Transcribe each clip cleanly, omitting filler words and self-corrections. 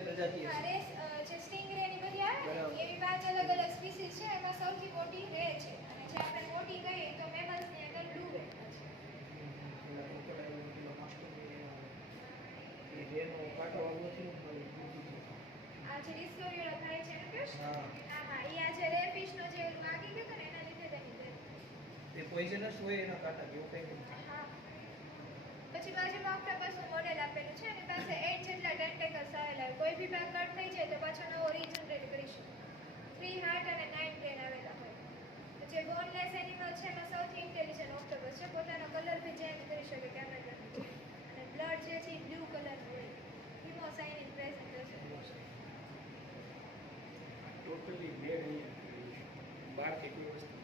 પ્રજાતિ છે સ્ટિંગરે ની બધી આવે એવી 5 અલગ અલગ સ્પીસીસ છે એમાં સૌથી મોટી રે છે અને જે આપણે મોટી કહીએ તો મેમલ્સ ની અંદર બ્લુ રે છે રેનો કાંટો આવવો છે આ જે ડિસ્કવરી થાય છે ને કૃષ્ણ હા ઈ આ જે રે ફિશ નો જે વાગી ગયો ને એના લીધે તેની તે પોઈઝનસ હોય એના કાંટા જેવું કઈ નહીં હા પછી બાજુમાં ઓક્ટોપસ નું મોડેલ આપેલું છે અને પાસે 8 જેટલા ટેન્ટેકલ્સ આવેલા હોય કોઈ બી ભાગ કટ થઈ જાય તો પાછો નવો રીજનરેટ કરી શકે 3 હાર્ટ અને 9 બ્રેન આવેલા હોય જે બોનલેસ એનિમલ છે એમાં સૌથી ઇન્ટેલિજન્ટ ઓક્ટોપસ છે પોતાનો કલર ભી ચેન્જ કરી શકે કેમેરા અને બ્લડ જે છે બ્લુ કલર હોય હિમોસાઇનિન પ્રેઝન્ટ હશે ટોટલી મેળ અહીંયા બહારથી કોઈ વસ્તુ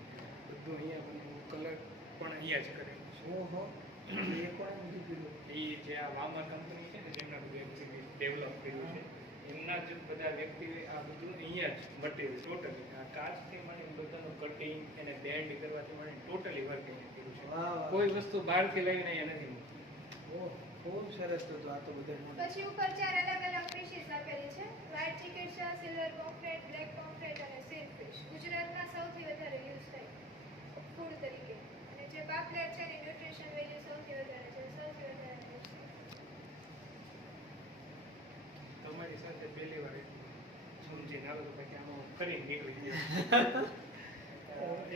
બધું અહીંયા બનવું કલર પણ અહીંયા જ કરે ઓહો એ પણ બધું કીધું એ જે આ વામર કંપની છે ને જેમના બધું ડેવલપ કર્યું છે એમના જ બધા વ્યક્તિ આ બધું અહીંયા જ મટીરિયલ ટોટલી આ કાચથી માંડીને બધાનું કટિંગ અને બેન્ડ કરવાથી માંડીને ટોટલી વર્ક અહીંયા કર્યું છે. વાહ, વાહ. કોઈ વસ્તુ બહારથી લઈને અહીંયા નથી મૂકી. ઓહ, ખૂબ સરસ તો આ તો બધા મોડલ. પછી ઉપર 4 અલગ અલગ ફિશિસ આપેલી છે. વ્હાઇટ ચિકેટ છે, સિલ્વર પોમ્ફ્રેટ, બ્લેક પોમ્ફ્રેટ અને સિલ્ક ફિશ. ગુજરાતમાં સૌથી વધારે યુઝ થાય ફૂડ તરીકે. અને જે પાપલેટ છે એની ન્યુટ્રિશન વેલ્યુ સૌથી વધારે છે, સૌથી વધારે use થાય. તમારી સાથે પહેલી વાર સમજીને આવ્યો તો કે આમાં ફરી નીકળી ગયો.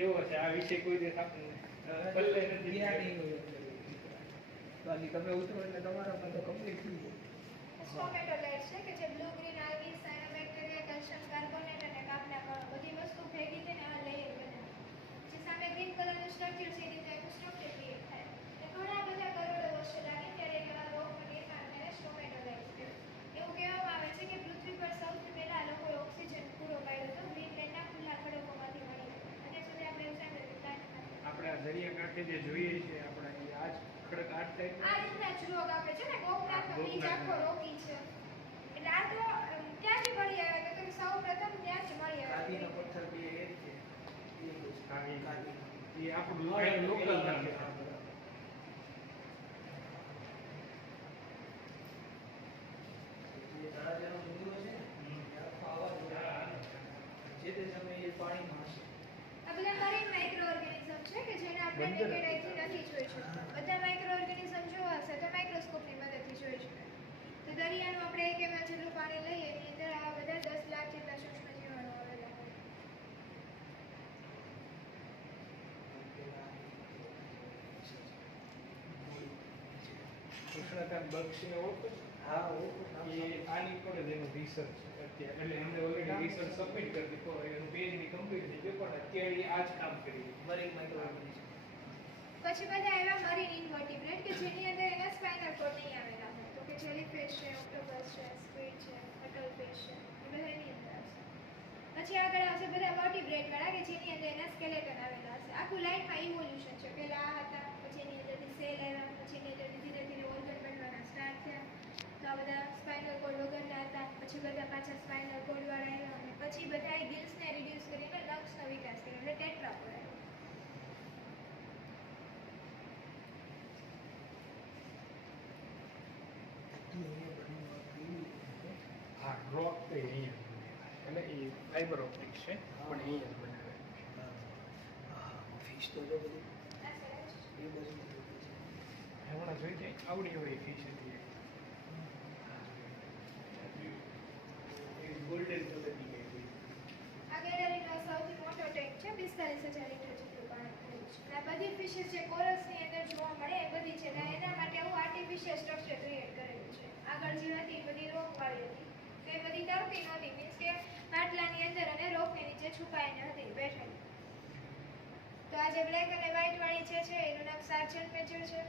એવો છે આ વિષય કોઈ દિવસ આપણને પલ્લે નથી ગયા પડ્યો. નહીં હોય. બાકી તમે ઉતરો એટલે તમારામાં તો કમ્પ્લીટ થઈ જાય. ટોમેટો લેટ છે કે જે blue green algae, cyanobacteria, calcium carbonate અને કાપના કણો બધી વસ્તુ ભેગી થઈને આ લેયર બને. જે સામે ગ્રીન કલરનું સ્ટ્રક્ચર છે એ રીતે આખું સ્ટ્રક્ચર ક્રિએટ થાય. અને ઘણા બધા કરોડો વર્ષો લાગે ત્યારે એક એવા રોગનું નિર્માણ થઈને ટોમેટો લેટ થયું. એવું કહેવામાં આવે છે કે પૃથ્વી પર સૌથી પહેલા લોકોએ ઓક્સિજન પૂરો પાડ્યો હતો ગ્રીનલેન્ડના ખુલ્લા ખડકોમાંથી મળી. અને સુધી આપણે એવું સાંભળ્યું કે પ્લાન્ટમાંથી. આપણે આ દરિયા કાંઠે જે જોઈએ છે આપણે આ જ ખડક આ ટાઈપ આ રીતના જ રોગ આપે છે ને ગોકળાનો બીજ આખો રોગી છે. એટલે આ તો ક્યાંથી મળી આવે તો કે સૌ પ્રથમ ત્યાંથી મળી આવે. ગાદીનો પથ્થર બી એ જ છે. એ જ છે. ગાદી. એ આપણું લોકલ નામ છે. હા, બરાબર. જે તળાજાનો ડુંગરો છે ને, એ આખો આવા જ હોય. જે તે સમયે એ પાણીમાં હશે. આ બધા મરીન માઇક્રો ઓર્ગેનિઝમ છે કે જેને આપણે બંદર. નેકેડ આઈથી નથી જોઈ શકતા. બધા માઇક્રો ઓર્ગેનિઝમ જોવા હશે તો માઇક્રોસ્કોપની મદદથી જોઈ શકાય. તો દરિયાનું આપણે 1 ml જેટલું પાણી લઈએ એની અંદર આ બધા 10 લાખ જેટલા સૂક્ષ્મ જીવાણુ આવેલા હોય. કૃષ્ણકાંત બક્ષીને ઓળખો છો? હા, ઓળખું. નામ એ આની પર જ એનું રિસર્ચ અત્યારે એટલે એમને ઓલરેડી રિસર્ચ સબમિટ કરી દીધો એનું પેજ કમ્પ્લીટ થઈ ગયું પણ અત્યારે એ આ જ કામ કરી રહ્યું. મરીન માઇક્રોઓર્ગેનિઝમ. પછી બધા એવા મરીન ઇન્વર્ટિબ્રેટ કે જેની અંદર એના સ્પાઇનલ કોર્ડ નહીં આવેલા હોય. તો કે જેલીફિશ છે, ઓક્ટોપસ છે, સ્ક્વિડ છે, કટલફિશ છે, એ બધા એની અંદર હશે. પછી આગળ આવશે બધા વર્ટિબ્રેટ વાળા કે જેની અંદર એના સ્કેલેટન આવેલા હશે. આખું લાઈનમાં ઇવોલ્યુશન છે. પહેલા આ હતા, પછી એની અંદરથી સેલ આવ્યા, પછી એની અંદરથી ધીરે ધીરે ઓર્ગન બનવાના સ્ટાર્ટ થયા. તો આ બધા સ્પાઇનલ કોર્ડ વગરના હતા, પછી બધા પાછા સ્પાઇનલ કોર્ડ વાળા આવ્યા અને પછી બધાએ ગિલ્સને રિડ્યુસ કરીને લંગ્સનો વિકાસ કર્યો એટલે ટેટ્રાપોડ આવ્યો. હા રોક તો એ અહીંયા જ બને. એટલે એ ફાઈબર ઓપ્ટિક છે પણ અહીંયા જ બનાવે. ફિશ તો જો બધી આ સરસ. એ બધું હમણાં જોઈ જાય આવડી હોય ફિશ હતી ગોલ્ડન કલરની ગઈ આ ગેલેરીનો સૌથી મોટો ટેન્ક છે. 45,000 લીટર જેટલું પાણી ભરેલું છે. અને આ બધી ફિશિસ જે કોરલ્સની અંદર જોવા મળે એ બધી છે ને એના માટે એવું આર્ટિફિશિયલ સ્ટ્રક્ચર ક્રિએટ કરેલું છે. આગળ જે હતી એ બધી રોકવાળી હતી. તો એ બધી તરતી નહોતી મીન્સ કે માટલાની અંદર અને રોકની નીચે છુપાઈને હતી બેઠેલી. તો આ જે બ્લેક અને વ્હાઇટ વાળી જે છે એનું નામ સાર્જન્ટ મેજર છે.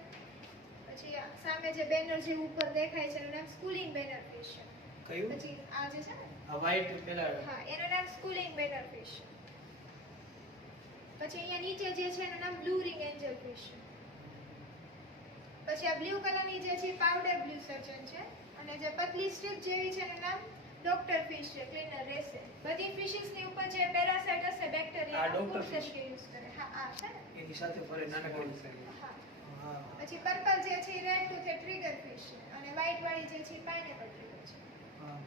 પછી આ સામે જે બેનર જે ઉપર દેખાય છે એનું નામ સ્કૂલિંગ બેનર ફિશ છે. કયું? પછી આ જે છે ને આ વ્હાઈટ પેલા હા એનું નામ સ્કૂલિંગ બેનર ફિશ છે. પછી અહીંયા નીચે જે છે એનું નામ બ્લુ રિંગ એન્જલ ફિશ છે. પછી આ બ્લુ કલરની જે છે પાવડર બ્લુ સર્જન છે અને જે પતલી સ્ટ્રીપ જેવી છે એનું નામ ડોક્ટર ફિશ છે, ક્લીનર રહેશે. બધી ફિશિસની ઉપર જે પેરાસાઇટ હશે આ બેક્ટેરિયા doctor ફૂડ fish. તરીકે યુઝ કરે. હા આ છે ને એની સાથે ફરે નાનકડી. હા. હા. પછી પર્પલ જે છે એ રેડ ટૂથ ટ્રિગર ફિશ છે અને વ્હાઇટ વાળી જે છે પાઇનેપલ ટ્રિગર છે. હા.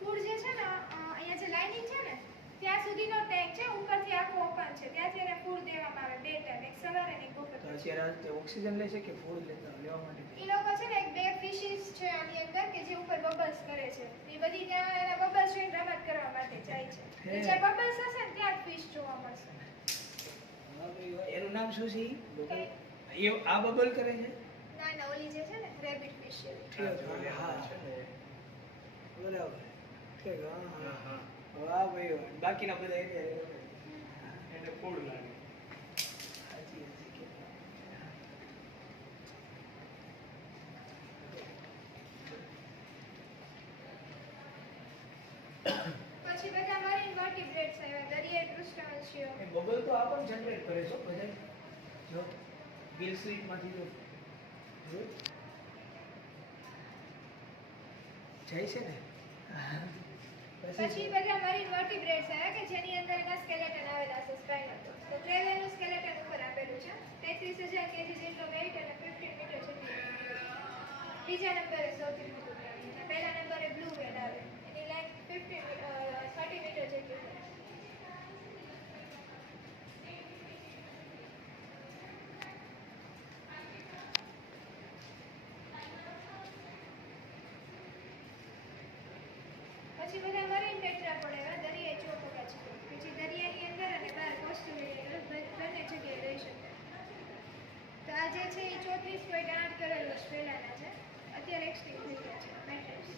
ફૂડ જે છે ને અહીંયા જે લાઇનિંગ છે ને ત્યાં સુધીનો ટેન્ક છે, ઉપરથી આખું ઓપન છે. ત્યાંથી એને ફૂડ દેવામાં આવે 2 ટાઈમ, એક સવારે અને એક તો બપોરે. અત્યારે આ રીતે ઓક્સિજન લે છે કે ફૂડ લેવા માટે? ઈ લોકો છે ને એક 2 ફિશિસ છે આની અંદર કે જે ઉપર બબલ્સ કરે છે. એ બધી ત્યાં એના બબલ્સ જોઈને રમત કરવા માટે જાય છે. હે. જે બબલ્સ હશે ને ત્યાં જ ફિશ જોવા મળશે. હા ભાઈ, એનું નામ શું છે ઈ? એ આ બબલ કરે છે? ના ના ઓલી જે છે ને રેબિટ ફિશ છે. હા. બરાબર. ઠીક, હા, હા હા. હા વાહ ભાઈ વાહ. બાકીના બધા એને એને ફૂડ લાગે. સાચી વાત છે. પછી બધા મરીન વર્ટિબ્રેટ્સ આવ્યા, દરિયાઈ કૃષ્ણવંશીઓ. એ બબલ તો આ પણ જનરેટ કરે છે બધા. જો ગિલ સ્લીટમાંથી જો જાય છે ને પછી બધા મરીન વર્ટિબ્રેટ્સ આવ્યા કે જેની અંદર એના સ્કેલેટન આવેલા છે સ્પાઇનલ તો ટ્રેવેલનું સ્કેલેટન ઉપર આપેલું છે 33,000 કેજી જેટલો વેઇટ અને 15 મીટર જેટલી length. બીજા નંબરે સૌથી મોટું પ્રાણી અને પહેલા નંબરે બ્લુ વેલ આવે એની લેન્થ 30 મીટર જેટલી છે. પછી બધા મરીન ટેટ્રાપોડ આવ્યા દરિયાઈ ચોપોકા છે કે જે દરિયાની અંદર અને બહાર કોસ્ટલ એરિયા બંને જગ્યાએ રહી શકે. તો આ જે છે એ 34.8 કરોડ વર્ષ પહેલાના છે અત્યારે એક્સટિંક્ટ થઈ ગયા છે મેન્ટલ્સ.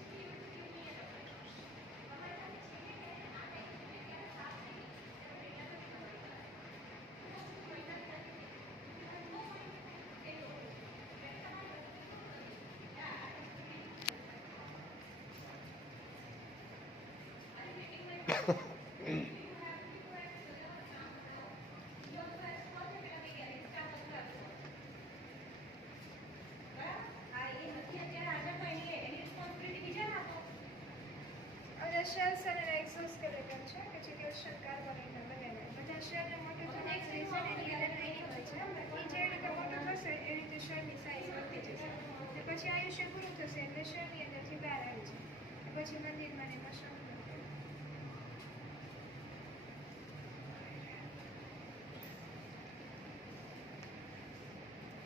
શેલ્સ અને એક્સોસ્કેલેટન છે કે જે કેલ્શિયમ કાર્બોનેટના બનેલા બધા શેલને મોટું થતું રીઝન એની અંદર એનિમલ છે એ જે રીતે મોટું થશે એ રીતે શેલની સાઇઝ વધતી જશે અને પછી આયુષ્ય પૂરું થશે એટલે શેલની અંદરથી બહાર આવી જાય પછી મંદિરમાં ને એમાં શોખ નથી.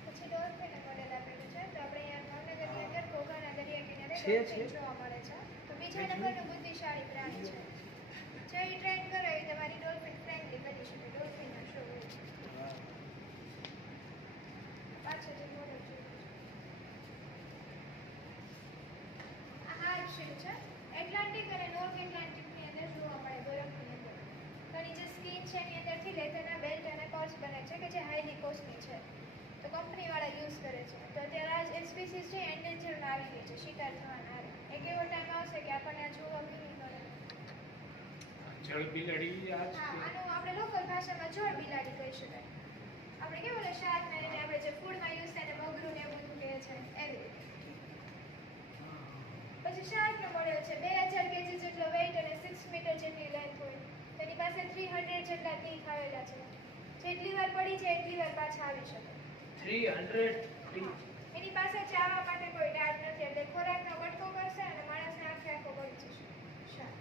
પછી ડોલ્ફિન મોડેલ આપેલું છે તો આપણે અહીંયા ભાવનગરની અંદર ઘોઘાના દરિયા કિનારે ડોલ્ફિન જોવા મળે છે. બીજા નંબરનું બુદ્ધિશાળી પ્રાણી છે જે ટ્રેન કરે એ તમારી ડોલ્ફિન ફ્રેન્ડલી બની શકે ડોલ્ફિનનો શો હોય છે. પાછળ જે મોડેલ જોયું છે આ હાર્ડ શીલ છે એટલાન્ટિક અને નોર્થ એટલાન્ટિકની અંદર જોવા મળે બરફની અંદર. ઘણી જે સ્કીન છે એની અંદરથી લેધરના બેલ્ટ અને પર્સ બને છે કે જે હાઈલી કોસ્ટલી છે તો કંપનીવાળા યુઝ કરે છે. તો અત્યારે આ જ સ્પીસીસ છે એન્ડેન્જરમાં આવી ગઈ છે શિકાર થવાના હારે. એક એવો ટાઈમ આવશે કે આપણને આ જોવા બી નહીં મળે. જળ બિલાડી આ હા આનું આપણે લોકલ ભાષામાં જળ બિલાડી કહી શકાય. આપણે કેવું ઓલા શાક ને એને આપણે જે ફૂડમાં યુઝ થાય ને મગરું ને એવું બધું કહે છે એવી રીતે. પછી શાર્કનો મોડેલ છે 2000 કેજી જેટલો વેઇટ અને 6 મીટર જેટલી લેન્થ હોય. તેની પાસે 300 જેટલા ટીથ આવેલા છે. જેટલી વાર પડી જાય એટલી વાર પાછા આવી શકે. 300 એની પાસે ચાવવા માટે કોઈ દાંત નથી એટલે ખોરાકનો બટકો કરશે અને માણસને આખે આખો પડી જશે. શાર્ક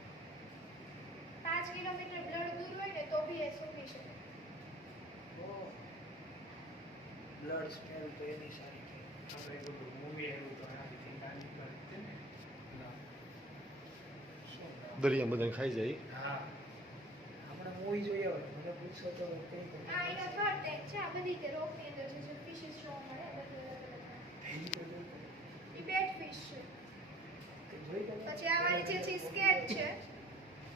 5 કિલોમીટર બ્લડ દૂર હોય ને તો બી એ સૂકી શકે. બ્લડ સ્મેલ તો એની સારી છે. આપણે બધું મૂવી આવ્યું તો આનાથી નાની છે ને દરિયા બધાને ખાઈ જાય. હા આપણે મૂવી જોઈએ હોય મને પૂછો તો કઈ આ એનો થર્ડ ટેન્ક છે આ બધી રીતે રોકની અંદર જે ફિશિસ જોવા મળે બધું અલગ અલગ એ પેટ ફિશ છે. પછી આ વાળી જે છે સ્કેટ છે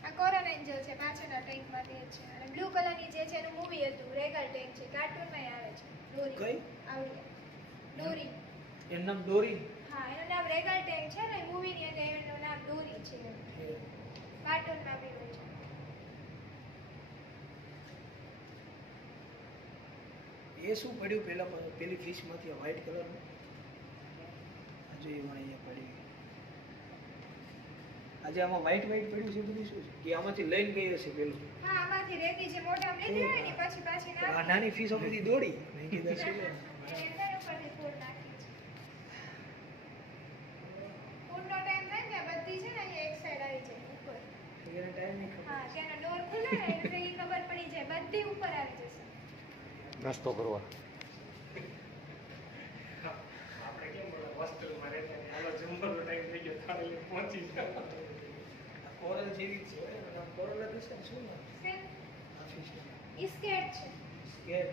આ કોરલ એન્જલ છે પાછળના ટેન્કમાંથી જ છે અને બ્લુ કલરની જે છે એનું મૂવી હતું રેગલ ટેન્ક છે કાર્ટૂનમાં આવે છે ડોરી કઈ આવડી ડોરી એનું નામ દોરી હા એનું નામ રેગલ ટેન્ક છે ને મૂવીની અંદર એનું નામ ડોરી છે કાર્ટૂનમાં બી હોય છે. એ શું પડ્યું પેલી ફિશમાંથી વ્હાઈટ કલરનું આજે એમાં અહીંયા પડી આજે આમાં વ્હાઈટ પડ્યું છે બધું શું છે કે આમાંથી લઈને ગઈ હશે પેલું હા આમાંથી રેતી જે મોઢામાં લીધી હોય ને પછી પાછી આ નાખી નાની ફિશો બધી દોડી મેં કીધું શું લે? એની અંદર ઉપરથી ફૂડ નાખી છે. ફૂડનો ટાઈમ થાય ને બધી છે ને અહીંયા એક સાઈડ આવી જાય ઉપર એને ટાઈમ નહીં ખબર હા ત્યાંનો ડોર ખુલે ને એટલે એ ખબર પડી જાય બધી ઉપર આવી જશે. નાસ્તો કરવા. આપણે કેમ હોસ્ટેલમાં રહેતા ને હાલો જમવાનો ટાઈમ થઈ ગયો તારે લઈને પહોંચી જાવ. કોરલ જેવી જ છે નામ કોરલ જ છે ને શું નામ સેમ આ ફિશ ઇસ્કેટ છે. સ્કેર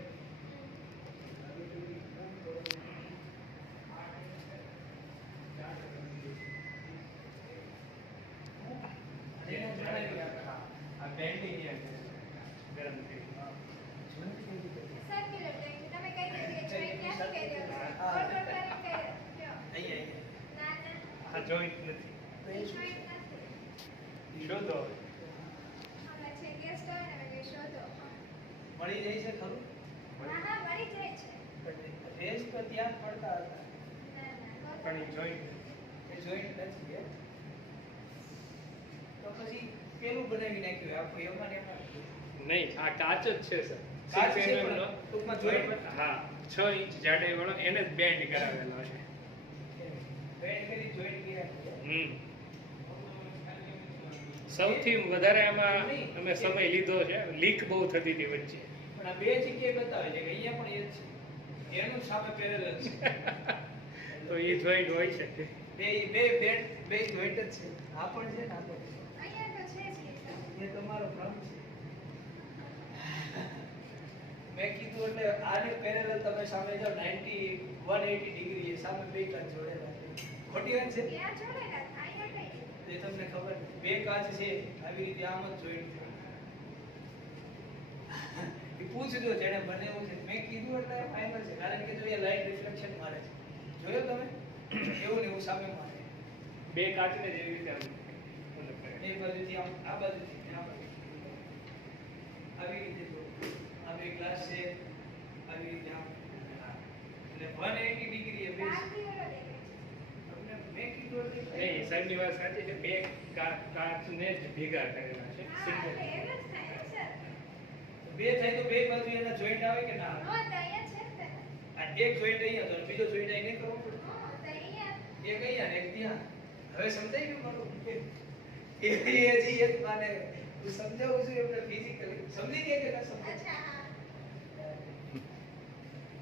આ બેન્ડિંગ ગરમ થઈ સર્ક્યુલર ટેન્ક તમે કઈ જગ્યાએ જોઈ ક્યાંથી કહી રહ્યા છો ઓર્ડર કરીને કહી રહ્યો અહીંયા ના ના આ જોઈન્ટ નથી એ જોઈન્ટ નથી. શોધો અમે છે ગેસ્ટ હોય ને કે શોધો મળી જાય છે ખરું હા હા મળી જાય છે. પણ રેસ તો ત્યાં જ પડતા હતા ના ના પણ એ જોઈન્ટ એ જોઈન્ટ નથી કે પેલું બનાવી નાખ્યું આખું એમાં ને એમાં. નહીં આ કાચ જ છે સર કાચ 6 છે mm પણ નો ટૂંકમાં joint. હા 6 ઇંચ જાડાઈ વાળો એને જ બેન્ડ કરાવેલો છે બેન્ડ કરી જોઈન્ટ કર્યા. હમ સૌથી વધારે આમાં અમે સમય લીધો છે લીક બહુ થતી હતી વચ્ચે પણ આ બે જગ્યાએ બતાવે છે કે અહીંયા પણ એ જ છે એનું સામે પેરેલલ છે. તો એ જોઈન્ટ હોય છે બે બે બેન્ડ બે જોઈન્ટ જ છે. આ પણ છે ને આ પણ છે. અહીંયા તો છે જ લીધા. એ તમારો ભ્રમ છે. મેં કીધું એટલે આને પેરેલલ તમે સામે જાઓ 180 ડિગ્રી એ સામે બે કાચ જોડેલા છે. ખોટી વાત છે? ત્યાં જોડેલા અહીંયા કઈ એ તમને ખબર નથી. બે કાચ છે આવી રીતે આમ જ જોઈન્ટ છે. એ પૂછજો જેને બનાવ્યું છે. મેં કીધું એટલે ફાઇનલ છે કારણ કે જો એ લાઈટ રિફ્લેક્શન મારે છે. જોયો તમે? એવું ને એવું સામે મારે. બે કાચને જેવી રીતે આમ અલગ કરે. એક બાજુથી આમ આ બાજુથી ને આ બાજુ. આવી રીતે જો. આ બે ગ્લાસ છે આવી રીતે આમ. એટલે 180 ડિગ્રી એ બે બહારથી ઓલો દેખાય છે. તમને મેં કીધું એટલે નહીં સાહેબની વાત સાચી છે બે કાચને જ ભેગા કરેલા છે હા, સિંગલ એટલે એમ જ થાય ને સર. બે થાય તો બે બાજુ એના જોઈન્ટ આવે કે ના આવે? હા, તો અહીંયા છે ને. આ એક જોઈન્ટ અહીંયા તો બીજો જોઈન્ટ અહીં નહીં કરવો પડે. હા, તો અહીંયા. એક અહીંયા ને એક ત્યાં. હવે સમજાઈ ગયું મારું? એ હજી એક માને હું સમજાવું છું એમને ફિઝિકલી સમજી ગયા કે ના સમજાય? અચ્છા, હા.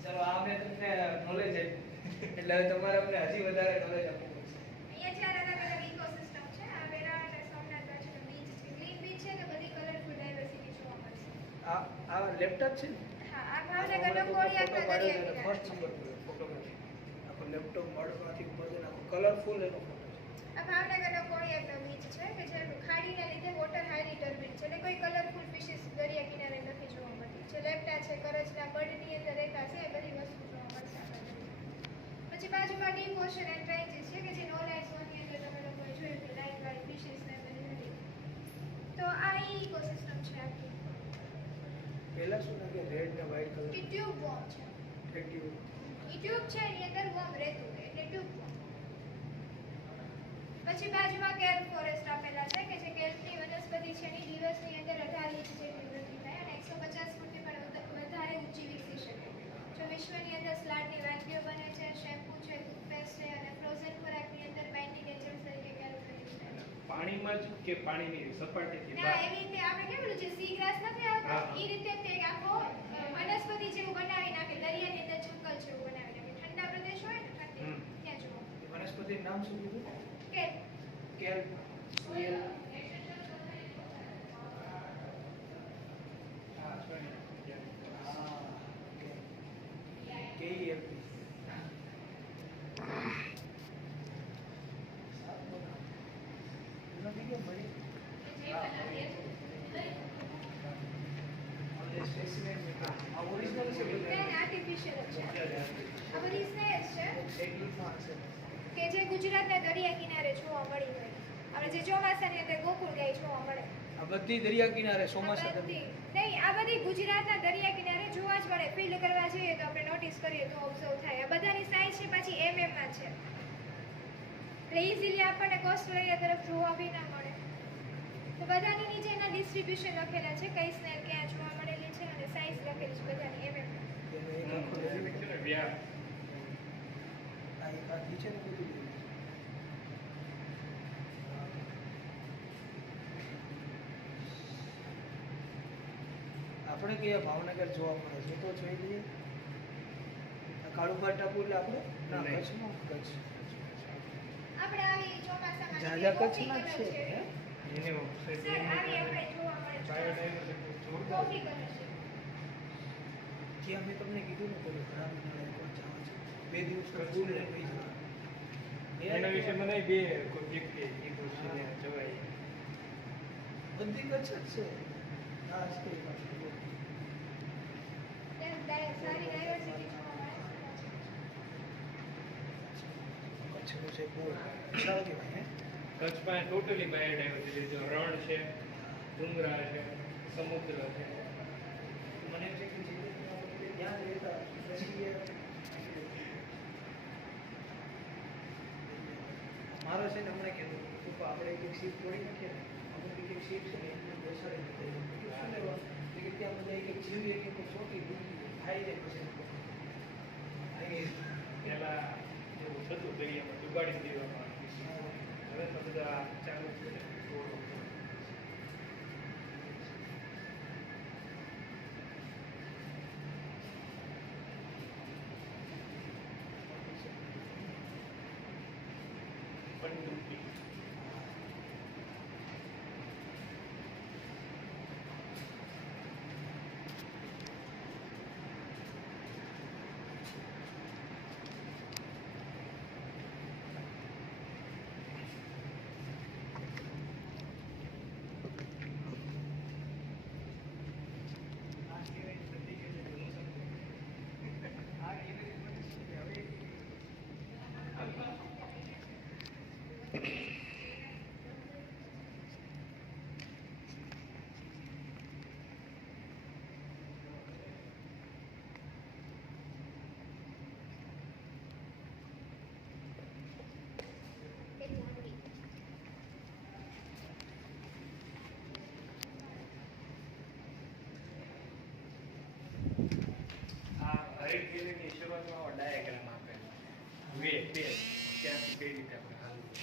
ચલો આ મેં તમને નોલેજ આપ્યું એટલે હવે તમારે અમને હજી વધારે નોલેજ આપવું પડશે. અહીંયા ચાર અલગ-અલગ ઇકોસિસ્ટમ છે. આ વેરાવળ અને સોમનાથ બાજુનો બીચ છે. ગ્રીન બીચ છે તો બધી કલરફુલ ડાયવર્સિટી જોવા મળશે. આ લેપટોપ છે ને? હા, આ ભાવનગરનો કોળિયાકનો દરિયા કિનારો ફર્સ્ટ છે. નંબર પર ફોટોગ્રાફી આખો લેપટોપ મોડમાંથી ઉપર જઈને આખો કલરફુલ એનો ફોટો છે. આ ભાવનગરનો કોળિયાકનો બીચ છે કે જે ખાડીના લીધે વોટર હાઈલી ટર્બિડ છે એટલે કોઈ કલરફુલ ફિશિસ દરિયા કિનારે નથી જોવા મળતી. જે લેપ્ટા છે, કરચલા, બર્ડની અંદર રહેતા છે એ બધી વસ્તુ જોવા મળશે આપણને. પછી બાજુમાં ડીપ ઓશન એન્ડ ટ્રેન્ચીસ છે કે જે નો લાઇટ ઝોનની અંદર તમે લોકોએ જોયું કે લાઇટ વાળી ફિશિસ ને બધી હતી. તો આ ઇકોસિસ્ટમ છે આખી. પહેલા શું લાગે રેડ ને વ્હાઈટ કલર એ ટ્યુબ વોર્મ છે. એક્ટિવ એ ટ્યુબ છે એની અંદર વોર્મ રહેતું હોય એટલે ટ્યુબ વોર્મ. પછી બાજુમાં કેલ્પ ફોરેસ્ટ આપેલા છે કે જે કેલ્પની વનસ્પતિ છે એની દિવસની અંદર 18 ઇંચ જેટલી વૃદ્ધિ થાય અને 150 ફૂટથી પણ વધારે ઊંચી વિકસી શકે. જો વિશ્વની અંદર સ્લાડની વાનગીઓ બને છે, શેમ્પૂ છે, ટૂથપેસ્ટ છે અને ફ્રોઝન ખોરાકની અંદર બાઇન્ડિંગ એજન્ટ તરીકે કેલ્પ યુઝ થાય છે. પાણીમાં જ કે પાણીની સપાટીથી ના, બહાર? એવી રીતે આપણે કેવું છે સી ગ્રાસ નથી આવતો હા, હા. એ રીતે તે એક આખો વનસ્પતિ જેવું બનાવી નાખે દરિયાની અંદર જંગલ જેવું બનાવી નાખે. ઠંડા પ્રદેશ હોય ને ઠંડી હમ. ત્યાં જોવા વનસ્પતિનું નામ શું કીધું? કે કેલ સોયલ KELP. નથી કેમ મળી? આ સ્પેસિમેન છે. આ ઓરિજિનલ છે કે આર્ટિફિશિયલ છે. આ બધી સ્નેલ્સ છે ટેકનિકમાં હશે. કે જે ગુજરાતના દરિયા કિનારે જોવા મળી હોય. આપણે જે ચોમાસાની અંદર ગોકુળ ગાય જોવા મળે. આ બધી દરિયા કિનારે આ ચોમાસા બધી નહીં, આ બધી ગુજરાતના દરિયા કિનારે જોવા જ મળે. ફીલ કરવા જઈએ તો આપણે નોટિસ કરીએ તો ઓબ્ઝર્વ થાય. આ બધાની સાઇઝ છે પાછી mm માં છે. એટલે ઇઝીલી આપણને કોસ્ટલ એરિયા તરફ જોવા બી ના મળે. તો બધાની નીચે એના ડિસ્ટ્રીબ્યુશન લખેલા છે કઈ સ્નેલ ક્યાં જોવા મળેલી છે અને સાઇઝ લખેલી છે બધાની mm માં. એનો એક આખો લેવી. વ્યાપ આ એક આ નીચેનું બધું લેવું. આપણે કયા ભાવનગર જોવા મળે છે તો જોઈ લઈએ. આ કાળુભાઈ ટાપુ એટલે આપણે ના નહીં. કચ્છમાં કચ્છ આપણે આવી ચોમાસામાં ઝાઝા કોફી કચ્છમાં જ કલર છે હે? એને સર, આવી આપણે જોવા મળે છે. બાયોડાયવર્સિટી જોરદાર કોફી કલર છે. જ્યાં મેં તમને કીધું ને પેલું ઘણા મહિના એકવાર જવા છે 2 દિવસ ફૂલ લઈને વહી જવા. એના વિશે મને બે કોઈ વ્યક્તિએ કીધું છે ને જવાય બધી કચ્છ જ છે. હા છે પાછું. ત્યાં સારી ડાયવર્સિટી જોવા મળે છે. કચ્છનું છે બહુ વિશાળ કહેવાય હે. કચ્છમાં ટોટલી બાયોડાયવર્સિટી જો રણ છે ડુંગરા છે સમુદ્ર છે મને એમ છે કે જે લોકો ત્યાં જ રહેતા પછી મારો છે ને હમણાં કીધું તો આપણે એક સીટ તોડી નાખીએ ને અમુક એક પછી એક છે ને એમને બેસાડી દીધા. શું લેવા? કે ત્યાં બધા એક જીવી એક ચોટી ખાઈ જાય પછી પહેલા જેવું થતું દરિયામાં ડુબાડી દેવામાં આવતી. હવે તો બધા ચાલુ છે. પનડુબ્બી. આ હરેક ગેલેરીની શરૂઆતમાં ડાયાગ્રામ આપેલો. વે બે ત્યાંથી કઈ રીતે આપણે હાલવું.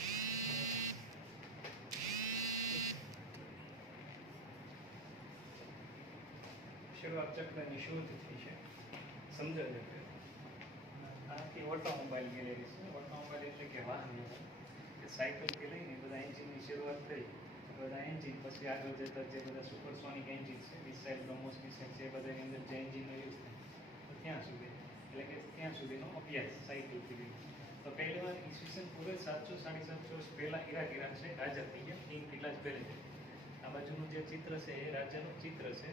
શરૂઆત ચક્રની શોધ થઈ છે. સમજો છે. આથી ઓટોમોબાઈલ ગેલેરી છે. ઓટોમોબાઈલ એટલે કે વાહન વ્યવહાર. સાયકલથી લઈને બધા એન્જિનની શરૂઆત થઈ. બધા એન્જિન પછી આગળ જતા જે બધા સુપરસોનિક એન્જિન છે, મિસાઇલ, બ્રહ્મોસ મિસાઇલ છે, બધાની અંદર જે એન્જિનનો યુઝ થાય ત્યાં સુધી, એટલે કે ત્યાં સુધીનો અભ્યાસ સાયકલથી લઈને. તો પહેલી વાર ઈસવીસન પૂર્વે 700 750 વર્ષ પહેલા ઈરાક છે રાજા થઈ ગયા કિંગ કેટલા જ પહેલે. આ બાજુનું જે ચિત્ર છે એ રાજાનું ચિત્ર છે.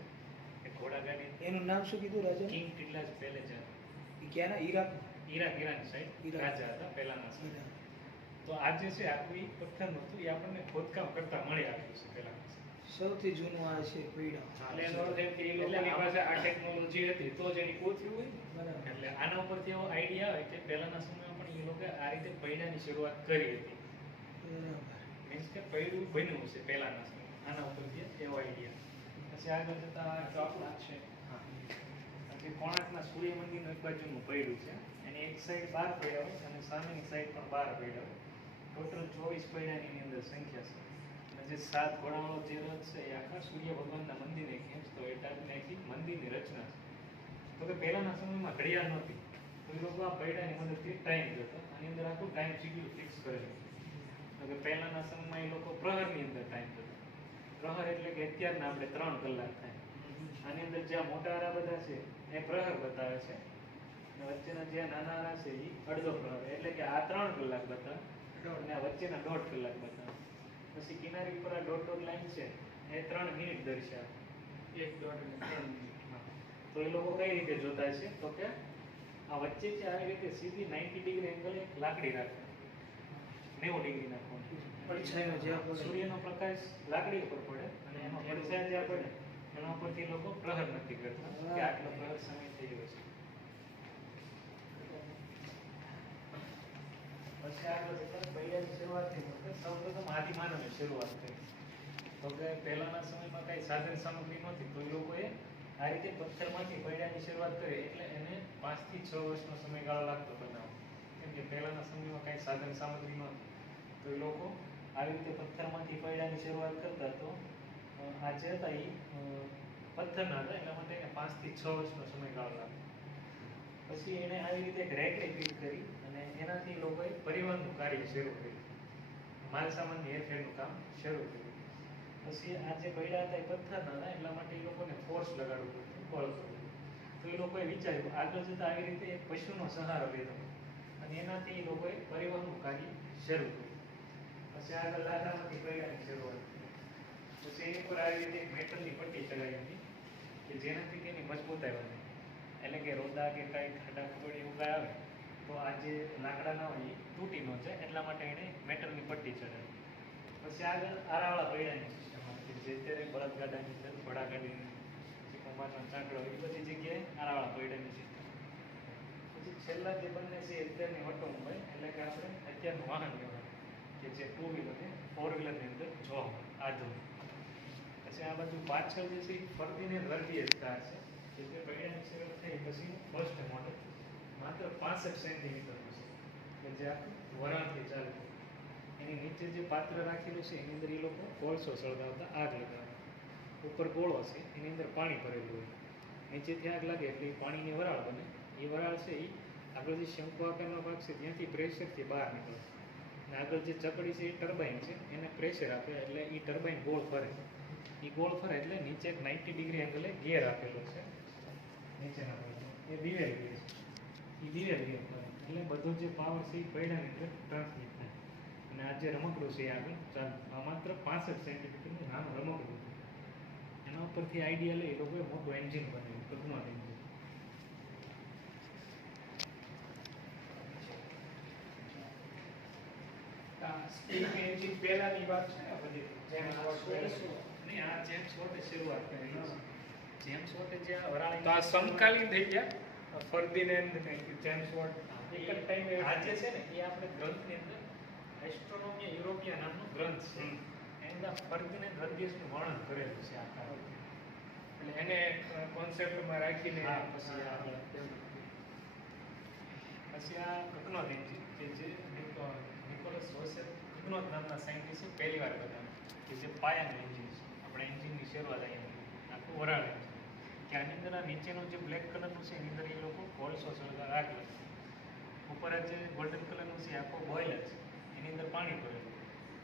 એ ઘોડાગાડી એનું નામ શું કીધું રાજા? કિંગ કેટલા જ પહેલે છે. એ ક્યાંના? ઈરાક. ઈરાન સાઈડ રાજા હતા પહેલાના સમય. તો આ જે છે આખું ઈ પથ્થરનું હતું. એ આપણને ખોદકામ કરતા મળી આવ્યું છે પહેલા. સૌથી જૂનું આ છે પૈડા. એટલે એનો અર્થ એમ કે એ લોકોની પાસે આ ટેકનોલોજી હતી તો જ એની કોથળી હોય ને. બરાબર. એટલે આના ઉપરથી એવો આઈડિયા આવે કે પહેલાના સમયમાં પણ એ લોકોએ આ રીતે પૈડાની શરૂઆત કરી હતી. બરાબર. મીન્સ કે પૈડું બન્યું છે પહેલાના સમયમાં. આના ઉપરથી એવો આઈડિયા. પછી આગળ જતા ચોકડા છે. હા. જે કોણાર્કના સૂર્ય મંદિરનું એક બાજુનું પૈડું છે. એની એક સાઈડ 12 પૈડા હોય અને સામેની સાઈડ પણ 12 પૈડા હોય. ટોટલ 24 પૈડાની અંદર સંખ્યા છે. અને જે 7 ઘોડાવાળો જે રથ છે એ આખા સૂર્ય ભગવાનના મંદિરને ખેંચતો એ ટાઈપની આખી મંદિરની રચના છે. તો કે પહેલાના સમયમાં ઘડિયાળ નહોતી. તો એ લોકો આ પૈડાની મદદથી ટાઈમ જોતો. આની અંદર આખું ટાઈમ શેડ્યુલ ફિક્સ કરેલું. તો કે પહેલાના સમયમાં એ લોકો પ્રહરની અંદર ટાઈમ જોતા. પ્રહર એટલે કે અત્યારના આપણે 3 કલાક થાય. આની અંદર જ્યાં મોટા આરા બધા છે એ પ્રહર બતાવે છે. અને વચ્ચેના જે નાના આરા છે એ અડધો પ્રહર. એટલે કે આ 3 કલાક બતાવે અને આ વચ્ચેના 1.5 કલાક બતાવે. પછી કિનારી ઉપર આ ડોટ લાઈન છે એ 3 મિનિટ દર્શાવે. 1, 1.5 અને 3 મિનિટ. તો એ લોકો કઈ રીતે જોતા છે? તો કે આ વચ્ચે જે આવી રીતે સીધી 90 ડિગ્રી એંગલ એક લાકડી રાખે. 90 ડિગ્રી નાખવાની. પડછાયો જ્યાં પડે. સૂર્યનો પ્રકાશ લાકડી ઉપર પડે અને એમાં પડછાયો જ્યાં પડે એના ઉપરથી લોકો પ્રહર નક્કી કરતા કે આટલો પ્રહર સમય થઈ ગયો છે. પછી આગળ જતા પૈડાની શરૂઆત થઈ. સૌપ્રથમ આદિમાનવની શરૂઆત થઈ. તો કે પહેલાના સમયમાં કઈ સાધન સામગ્રી નહોતી તો એ લોકોએ આ રીતે પથ્થરમાંથી પૈડાની શરૂઆત કરી. એટલે એને 5 થી 6 વર્ષનો સમયગાળો લાગતો બનાવવા. કેમ કે પહેલાના સમયમાં કઈ સાધન સામગ્રી નહોતી તો એ લોકો આવી રીતે પથ્થરમાંથી પૈડાની શરૂઆત કરતા. તો આ જે હતા એ પથ્થરના હતા એટલા માટે એને 5 થી 6 વર્ષનો સમયગાળો લાગતો. પછી એને આવી રીતે એક રેક ફિટ કરી અને એનાથી લોકોએ પરિવહનનું કાર્ય શરૂ કર્યું. માલ સામાનની હેરફેરનું કામ શરૂ કર્યું. પછી આ જે પૈડા હતા એ પથ્થરના હતા એટલા માટે એ લોકોને ફોર્સ લગાડવું પડતું, બળ કરવું. તો એ લોકોએ વિચાર્યું આગળ જતાં આવી રીતે એક પશુનો સહારો લીધો અને એનાથી એ લોકોએ પરિવહનનું કાર્ય શરૂ કર્યું. પછી આગળ લાકડામાંથી પૈડાની શરૂઆત કરી. પછી એની પર આવી રીતે એક મેટલની પટ્ટી ચડાવી હતી કે જેનાથી તેની મજબૂતાઈ વધે. એટલે કે રોદા કે કાંઈ ખાડા ખબડી એવું કાંઈ આવે તો આ જે લાકડાના હોય એ તૂટી ન જાય એટલા માટે એણે મેટલની પટ્ટી ચડાવી. પછી આગળ આરાવાળા પૈડાની સિસ્ટમ હતી જે અત્યારે બળદગાડાની અંદર ઘોડાગાડીની જે કુંભારનો ચાંકડો એ બધી જગ્યાએ આરાવાળા પૈડાની સિસ્ટમ. પછી છેલ્લા જે બંને છે અત્યારની ઓટોમોબાઈલ એટલે કે આપણે અત્યારનું વાહન વ્યવહાર કે જે 2 વ્હીલર ને 4 વ્હીલરની અંદર જોવા મળે આધુનિક. પછી આ બાજુ પાછળ જે છે એ ફરતીને વર્ગીય કાર છે કે જે પૈડાની શરૂઆત થઈ પછી ફર્સ્ટ મોડલ માત્ર 65 સેન્ટીમીટરનું છે કે જે આખું વરાળથી ચાલે એની નીચે જે પાત્ર રાખેલું છે એની અંદર એ લોકો કોલસો સળગાવતા આગ લગાવતા ઉપર ગોળો છે એની અંદર પાણી ભરેલું હોય નીચેથી આગ લાગે એટલે એ પાણીની વરાળ બને એ વરાળ છે એ આગળ જે શંકુ આકારનો ભાગ છે ત્યાંથી પ્રેશરથી બહાર નીકળે અને આગળ જે ચકડી છે એ ટર્બાઇન છે એને પ્રેશર આપે એટલે એ ટર્બાઇન ગોળ ફરે એ ગોળ ફરે એટલે નીચે એક 90 ડિગ્રી એંગલે ગિયર આપેલો છે નીચેના ભાગમાં એ દિવેલ ગિયર છે એ દિવેલ ગિયર ફરે એટલે બધો જે પાવર છે એ પૈડાની અંદર ટ્રાન્સમિટ થાય અને આ જે રમકડું છે એ આગળ ચાલુ આ માત્ર 65 સેન્ટીમીટરનું નાનું રમકડું છે એના ઉપરથી આઈડિયા લઈ એ લોકોએ મોટું એન્જિન બનાવ્યું કદમાં એન્જિન સ્ટીમ એન્જિન પહેલાની વાત છે ને બધી જેમ્સ વોટ નહીં આ જેમ્સ વોટે શરૂઆત કરેલી છે જેમ્સ વોટે જે આ વરાળી તો આ સમકાલીન થઈ ગયા ફર્ડિનેન્ડ ને જેમ્સ વોટ એક જ ટાઈમે આ જે છે ને એ આપણે ગ્રંથની અંદર એસ્ટ્રોનોમી યુરોપિયા નામનો ગ્રંથ છે એની અંદર ફર્ડિનેન્ડ વર્ગીસનું વર્ણન કરેલું છે આખા એટલે એને કોન્સેપ્ટમાં રાખીને હા પછી આગળ પછી આ કકનોદ એન્જિન કે જે નિકોલસ જોસેફ કકનોદ નામના સાયન્ટિસ્ટે પહેલી વાર બનાવ્યું કે જે પાયાનું એન્જિન છે આપણે એન્જિનની શરૂઆત અહીંયા આખું વરાળ એન્જિન કે આની અંદર આ નીચેનું જે બ્લેક કલરનું છે એની અંદર એ લોકો કોલસો સળગા આગ લગાવે ઉપર આ જે ગોલ્ડન કલરનું છે આખો બોઇલર છે એની અંદર પાણી ભરેલું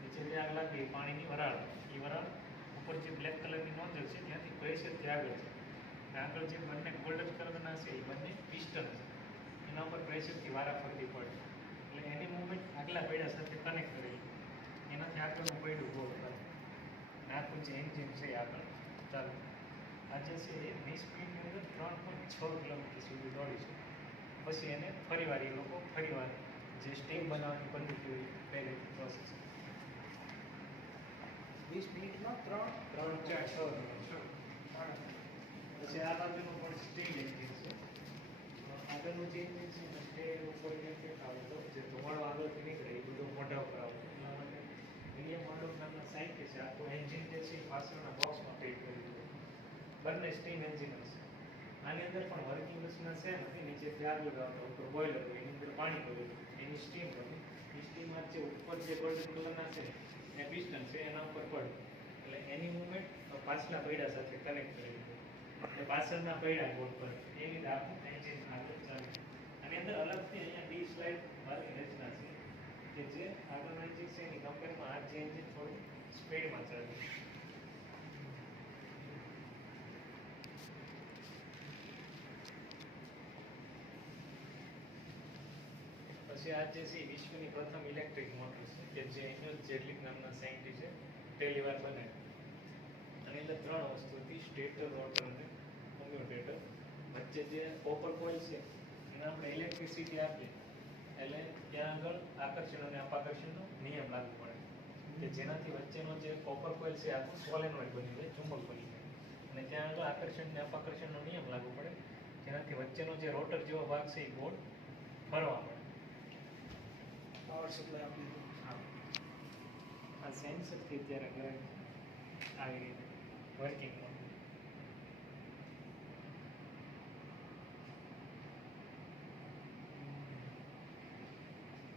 નીચે જે આગ લાગે એ પાણીની વરાળ એ વરાળ ઉપર જે બ્લેક કલરની નોંધલ છે ત્યાંથી પ્રેશરથી આગળ છે અને આગળ જે બંને ગોલ્ડન કલરના છે એ બંને પિસ્ટન છે એના ઉપર પ્રેશરથી વારા ફરતી પડે એટલે એની મૂવમેન્ટ આગલા પૈડા સાથે કનેક્ટ કરેલી એનાથી આગળનું પૈડું ગોળ થાય અને આખું જે એન્જિન છે એ આગળ ચાલુ આજે છે એ 20 મિનિટની અંદર 3.6 કિલોમીટર સુધી દોડી છે પછી એને ફરીવાર એ લોકો ફરીવાર જે સ્ટીમ બનાવવાની પદ્ધતિ હોય પહેલેથી પ્રોસેસ 20 મિનિટમાં 3 4 6 પછી આ બાજુનું પણ સ્ટીમ એન્જિન છે આગળનું જે એન્જિન છે ને તે ઉપર આવતો જે ધુમાડો આગળથી નીકળે એ બધું મોઢા ઉપર આવતો એટલા માટે વિલિયમ વાર્ડોક નામના સાયન્ટિસ્ટે આખું એન્જિન જે છે એ પાછળના બોક્સમાં ફિટ કરી દીધું બંને સ્ટીમ એન્જિન છે આની અંદર પણ વર્કિંગ રચના છે નથી નીચેથી આગ લગાવતા ઉપર બોઇલર હોય એની અંદર પાણી ભરેલું એની સ્ટીમ બની એ સ્ટીમમાં જે ઉપર જે ગોલ્ડન કલરના છે એ પિસ્ટન છે એના ઉપર પડે એટલે એની મૂવમેન્ટ પાછલા પૈડા સાથે કનેક્ટ કરી દીધું એટલે પાછળના પૈડા ગોળ પર એ રીતે આખું એન્જિન આગળ ચાલે આની અંદર અલગથી અહીંયા ડી સ્લાઇડ વાળી રચના છે કે જે આગળનું એન્જિન છે એની કમ્પેરમાં આ જે એન્જિન થોડું સ્પીડમાં ચાલે પછી આ જે છે વિશ્વની પ્રથમ ઇલેક્ટ્રિક મોટર છે કે જે એન્યુઅલ જેટલિક નામના સાયન્ટિસ્ટે પહેલી વાર બનાવી આની અંદર 3 વસ્તુ હતી સ્ટેટર રોટર અને કમ્યુટેટર વચ્ચે જે કોપર કોઇલ છે એને આપણે ઇલેક્ટ્રિસિટી આપીએ એટલે ત્યાં આગળ આકર્ષણ અને અપાકર્ષણનો નિયમ લાગુ પડે કે જેનાથી વચ્ચેનો જે કોપર કોઇલ છે આખું સોલેનોઇડ બની જાય ચુંબક બની જાય અને ત્યાં આગળ આકર્ષણ અને અપાકર્ષણનો નિયમ લાગુ પડે જેનાથી વચ્ચેનો જે રોટર જેવો ભાગ છે એ ગોળ ફરવા મળે પાવર સપ્લાય આપી આ સેન્સરથી અત્યારે કરે આવી રીતે વર્કિંગમાં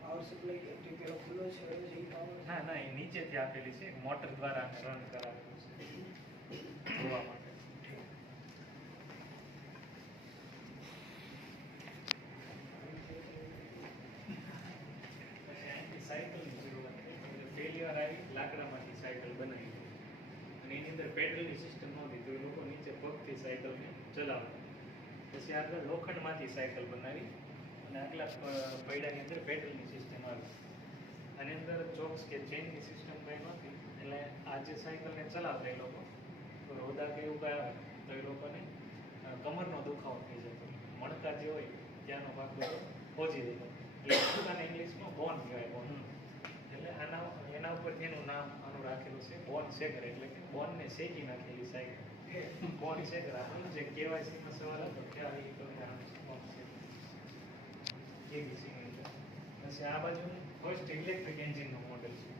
પાવર સપ્લાય કે પેલો ખુલ્લો છે હવે જે પાવર ના એ નીચેથી આપેલી છે મોટર દ્વારા રન કરાવેલું છે જોવા માટે સાયકલની શરૂઆત થઈ પહેલી વાર આવી લાકડામાંથી સાયકલ બનાવી અને એની અંદર પેડલની સિસ્ટમ નહોતી તો એ લોકો નીચે પગથી સાયકલને ચલાવતા પછી આગળ લોખંડમાંથી સાયકલ બનાવી અને આગલા પૈડાની અંદર પેડલની સિસ્ટમ આવી આની અંદર ચોક્સ કે ચેનની સિસ્ટમ કંઈ નહોતી એટલે આ જે સાયકલને ચલાવતા એ લોકો તો રોદા કે એવું કંઈ આવે તો એ લોકોને કમરનો દુખાવો થઈ જતો મણકા જે હોય ત્યાંનો ભાગ બધો પહોંચી જતો એટલે મણકાને ઇંગ્લિશમાં બોન કહેવાય બોન એટલે એના ઉપરથી એનું નામ આનું રાખેલું છે બોન શેકર એટલે કે બોનને શેકી નાખેલી સાયકલ બોન શેકર આપણને જે કેવાયસીમાં સવાલ હતો કે આવી તો બોન શેકર કેબીસી પછી આ બાજુ ફર્સ્ટ ઇલેક્ટ્રિક એન્જિનનું મોડેલ છે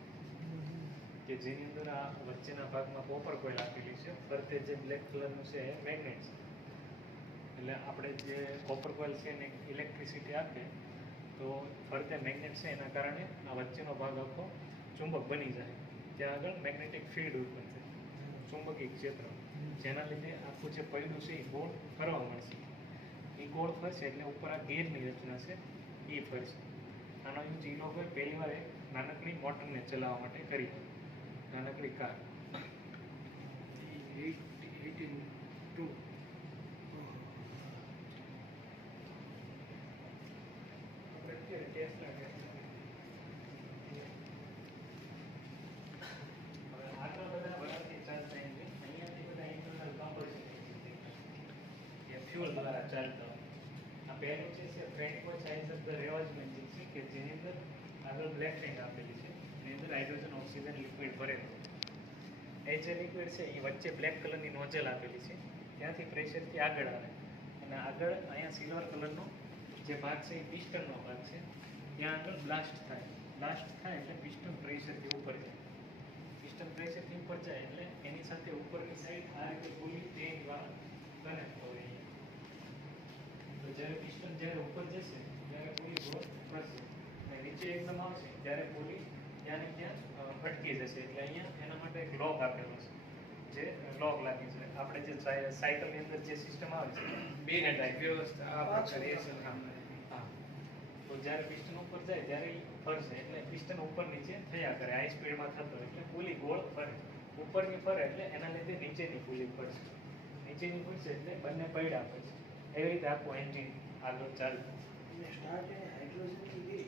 કે કે જેની અંદર આ વચ્ચેના ભાગમાં કોપર કોઇલ આપેલી છે, ફરતે જે બ્લેક કલરનું છે એ મેગ્નેટ છે. એટલે આપણે જે કોપર કોઇલ છે એને ઇલેક્ટ્રિસિટી આપે તો ફરતે મેગ્નેટ છે એના કારણે આ વચ્ચેનો ભાગ આખો ચુંબક બની જાય. ત્યાં આગળ મેગ્નેટિક ફિલ્ડ ઉત્પન્ન થાય, ચુંબકીય ક્ષેત્ર, જેના લીધે આખું જે પૈડું છે એ ગોળ ફરવા મળશે. એ ગોળ ફરશે એટલે ઉપર આ ગેરની રચના છે એ ફરશે. આનો યુઝ એ લોકોએ પહેલી વાર એક નાનકડી મોટરને ચલાવવા માટે કરી, નાનકડી કાર. 1882 અત્યારે ટેસ્લા હવે આટલા બધા વર્ષથી ચાલતા એન્જિન અહીંયાથી બધા ઇન્ટરનલ કમ્બશન એ ફ્યુઅલ દ્વારા ચાલતા હોય. આ પહેલું છે ફ્રેન્ડ કોચ આઇઝર ધ રેવાઝન એન્જિન છે કે જેની અંદર આગળ બ્લેક ટેન્ક આપેલી છે, એની અંદર હાઇડ્રોજન ઓક્સિજન લિક્વિડ ભરેલું. એ જે લિક્વિડ છે એ વચ્ચે બ્લેક કલરની નોઝલ આપેલી છે, ત્યાંથી પ્રેશરથી આગળ આવે અને આગળ અહીંયા સિલ્વર કલરનો જે ભાગ છે એ પિસ્ટનનો ભાગ છે, ત્યાં આગળ બ્લાસ્ટ થાય. બ્લાસ્ટ થાય એટલે પિસ્ટન પ્રેશરથી ઉપર જાય. પિસ્ટન પ્રેશરથી ઉપર જાય એટલે એની સાથે ઉપરની સાઈડ આ રીતે પૂરી ચેન દ્વારા કનેક્ટ હોય. તો જ્યારે પિસ્ટન જ્યારે ઉપર જશે ત્યારે પૂરી ગોળ ફરશે અને નીચે એકદમ આવશે ત્યારે પૂરી ત્યાં ને ત્યાં અટકી જશે. એટલે અહીંયા એના માટે એક લોક આપેલો છે, જે લોક લાગી છે. આપણે જે સાયકલની અંદર જે સિસ્ટમ આવે છે બે ટાઈપ વ્યવસ્થા આ પ્રકારે એ સરખામ હા, તો જ્યારે પિસ્ટન ઉપર જાય ત્યારે ઈ ફરશે એટલે પિસ્ટન ઉપર નીચે થયા કરે, હાઈ સ્પીડમાં થતો એટલે પુલી ગોળ ફરે. ઉપરની ફરે એટલે એના લીધે નીચેની પુલી ફરશે, નીચેની ફરશે એટલે બંને પૈડા ફરશે. એવી રીતે આખું એન્જિન આગળ ચાલતું.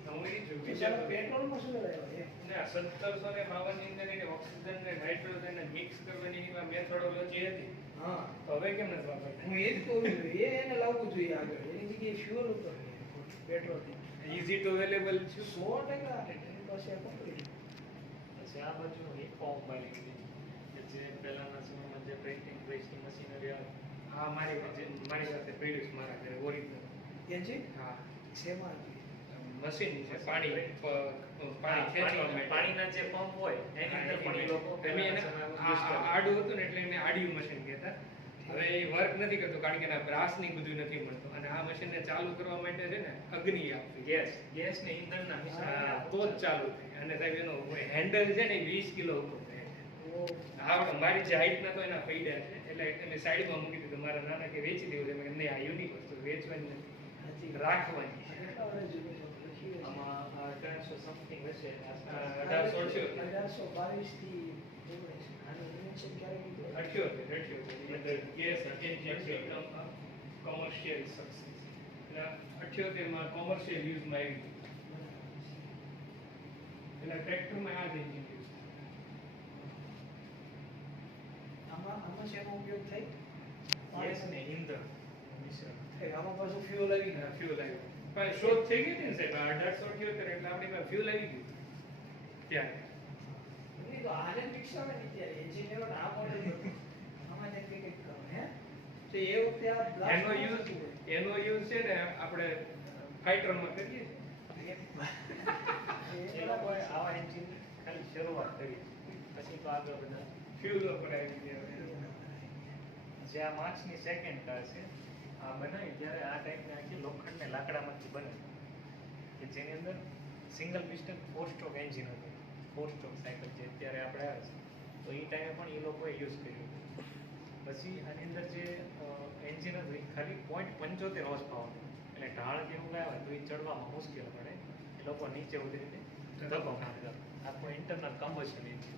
હું એ જોઉં પેટ્રોલમાં શું કરાયો ને 1752 ની અંદર એને ઓક્સિજન ને નાઇટ્રોજન ને મિક્સ કરવાની એમાં મેથોડોલોજી હતી. હા તો હવે કેમ નથી વાપરતા? હું એ જ કહું છું એ એને લાવવું જોઈએ આગળ એની જગ્યાએ ફ્યુઅલ ઉપર પેટ્રોલ ઇઝી ટુ અવેલેબલ છે. 100% એની પાસે કમ્પ્લીટ પછી આ બાજુ એક ફોર્મ બાલી ગઈ કે જે પહેલાના સમયમાં જે પ્રિન્ટિંગ પ્રેસની મશીનરી આવે. હા મારી સાથે પડ્યું છે મારા ઘરે ઓરિજિનલ. એન્જિન હા શેમાં મશીન છે પાણી ખેંચવા માટે. પાણીના જે પંપ હોય એની અંદર પણ એ લોકો એમ એને આડું હતું ને એટલે એને આડિયું મશીન કહેતા. હવે એ વર્ક નથી કરતું કારણ કે એના બ્રાસ ની બધું નથી મળતું અને આ મશીનને ચાલુ કરવા માટે છે ને અગ્નિ આપવી, ગેસ ને ઇંધણના હા, તો જ ચાલુ થાય. અને સાહેબ એનો હેન્ડલ છે ને 20 કિલો ઉપર થાય. હા મારી જે હાઈટ ના તો એના પૈડા છે એટલે એને સાઈડમાં મૂકી દીધું. મારા નાના કે વેચી દેવું છે. મેં કીધું, નહીં આ યુનિક વસ્તુ વેચવાની નથી, રાખવાની. કેટલા વર્ષ જૂનું છે? આમાં 1800 સમથિંગ હશે. 1822 થી આનું ઇન્વેન્શન ક્યારે કીધું? 78 ગેસ ઇન્જેક્શન કોમર્શિયલ સક્સેસ. એટલે 78 માં કોમર્શિયલ યુઝમાં આવી ગયું. એટલે ટ્રેક્ટરમાં આ જ એન્જિન યુઝ આમાં શેનો ઉપયોગ થાય? ગેસ ને ઇંધણ મિશ્રણ. આમાં પાછું ફ્યુઅલ આવી ગયું. ફ્યુઅલ આવ્યું. પણ શોધ થઈ ગઈ હતી ને સાહેબ 1878 એટલે આપણી પાસે ફ્યુઅલ આવી ગયું ત્યારે. નહીં તો આને વિકસાવે ને ત્યારે એન્જિન લેવા આ મોડેલ હતું. આમાં જે કંઈક હે તો એ વખતે આ blast એનો યુઝ છે ને આપણે ફાઇટરમાં કરીએ છીએ. એ લોકોએ આવા એન્જિન ખાલી શરૂઆત કરી, પછી તો આગળ બધા ફ્યુલ ઉપર આવી ગયા. જે આ માર્ચની સેકન્ડ કાર છે આ બનાવી ત્યારે આ ટાઈપની આખી લોખંડને લાકડામાંથી બને કે જેની અંદર સિંગલ પિસ્ટન 4 સ્ટ્રોક એન્જિન હતું. 4 સ્ટ્રોક સાયકલ જે અત્યારે આપણે આવે છે તો એ ટાઈમે પણ એ લોકોએ યુઝ કર્યું. પછી આની અંદર જે એન્જિન હતું એ ખાલી 0.75 હોર્સ પાવર, એટલે ઢાળ કે એવું આવે તો એ ચડવામાં મુશ્કેલ પડે. એ લોકો નીચે ઉતરીને ધક્કો મારતા. આખું ઇન્ટરનલ કમ્બશન એન્જિન.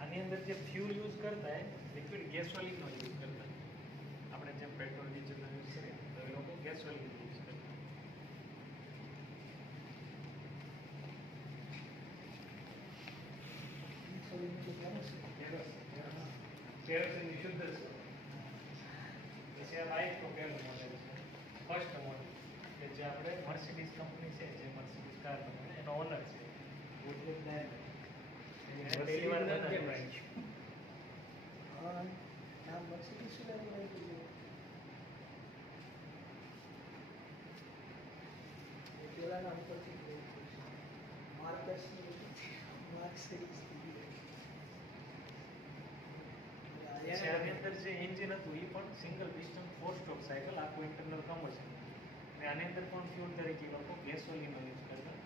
આની અંદર જે ફ્યુલ યુઝ કરતા હોય લિક્વિડ ગેસોલિનનો યુઝ કરતા. આપણે જેમ પેટ્રોલ ડીઝલનો યુઝ કરીએ તો એ લોકો ગેસોલિન યુઝ કરતા. કેરોસીન શુદ્ધ છે. પછી આ બાઇક પ્રોપેલર મોડેલ છે, ફર્સ્ટ મોડેલ કે જે આપણે મર્સિડીઝ કંપની છે જે મર્સિડીઝ કાર કંપની એનો ઓનર છે પહેલી વાર કેમ બનાવ્યું. રાખ્યું? હા નામ મર્સિડીઝ સુધારી નાખ્યું છે. એ પેલાના ઉપરથી જ બહુ છે. માર્કસની માર્કસિડીઝ પછી આની અંદર જે એન્જિન હતું એ પણ સિંગલ પિસ્ટન 4 સ્ટ્રોક સાયકલ આખું ઇન્ટરનલ કમ્બશન. અને આની અંદર પણ ફ્યુલ તરીકે લોકો ગેસોલિનનો યુઝ કરતા.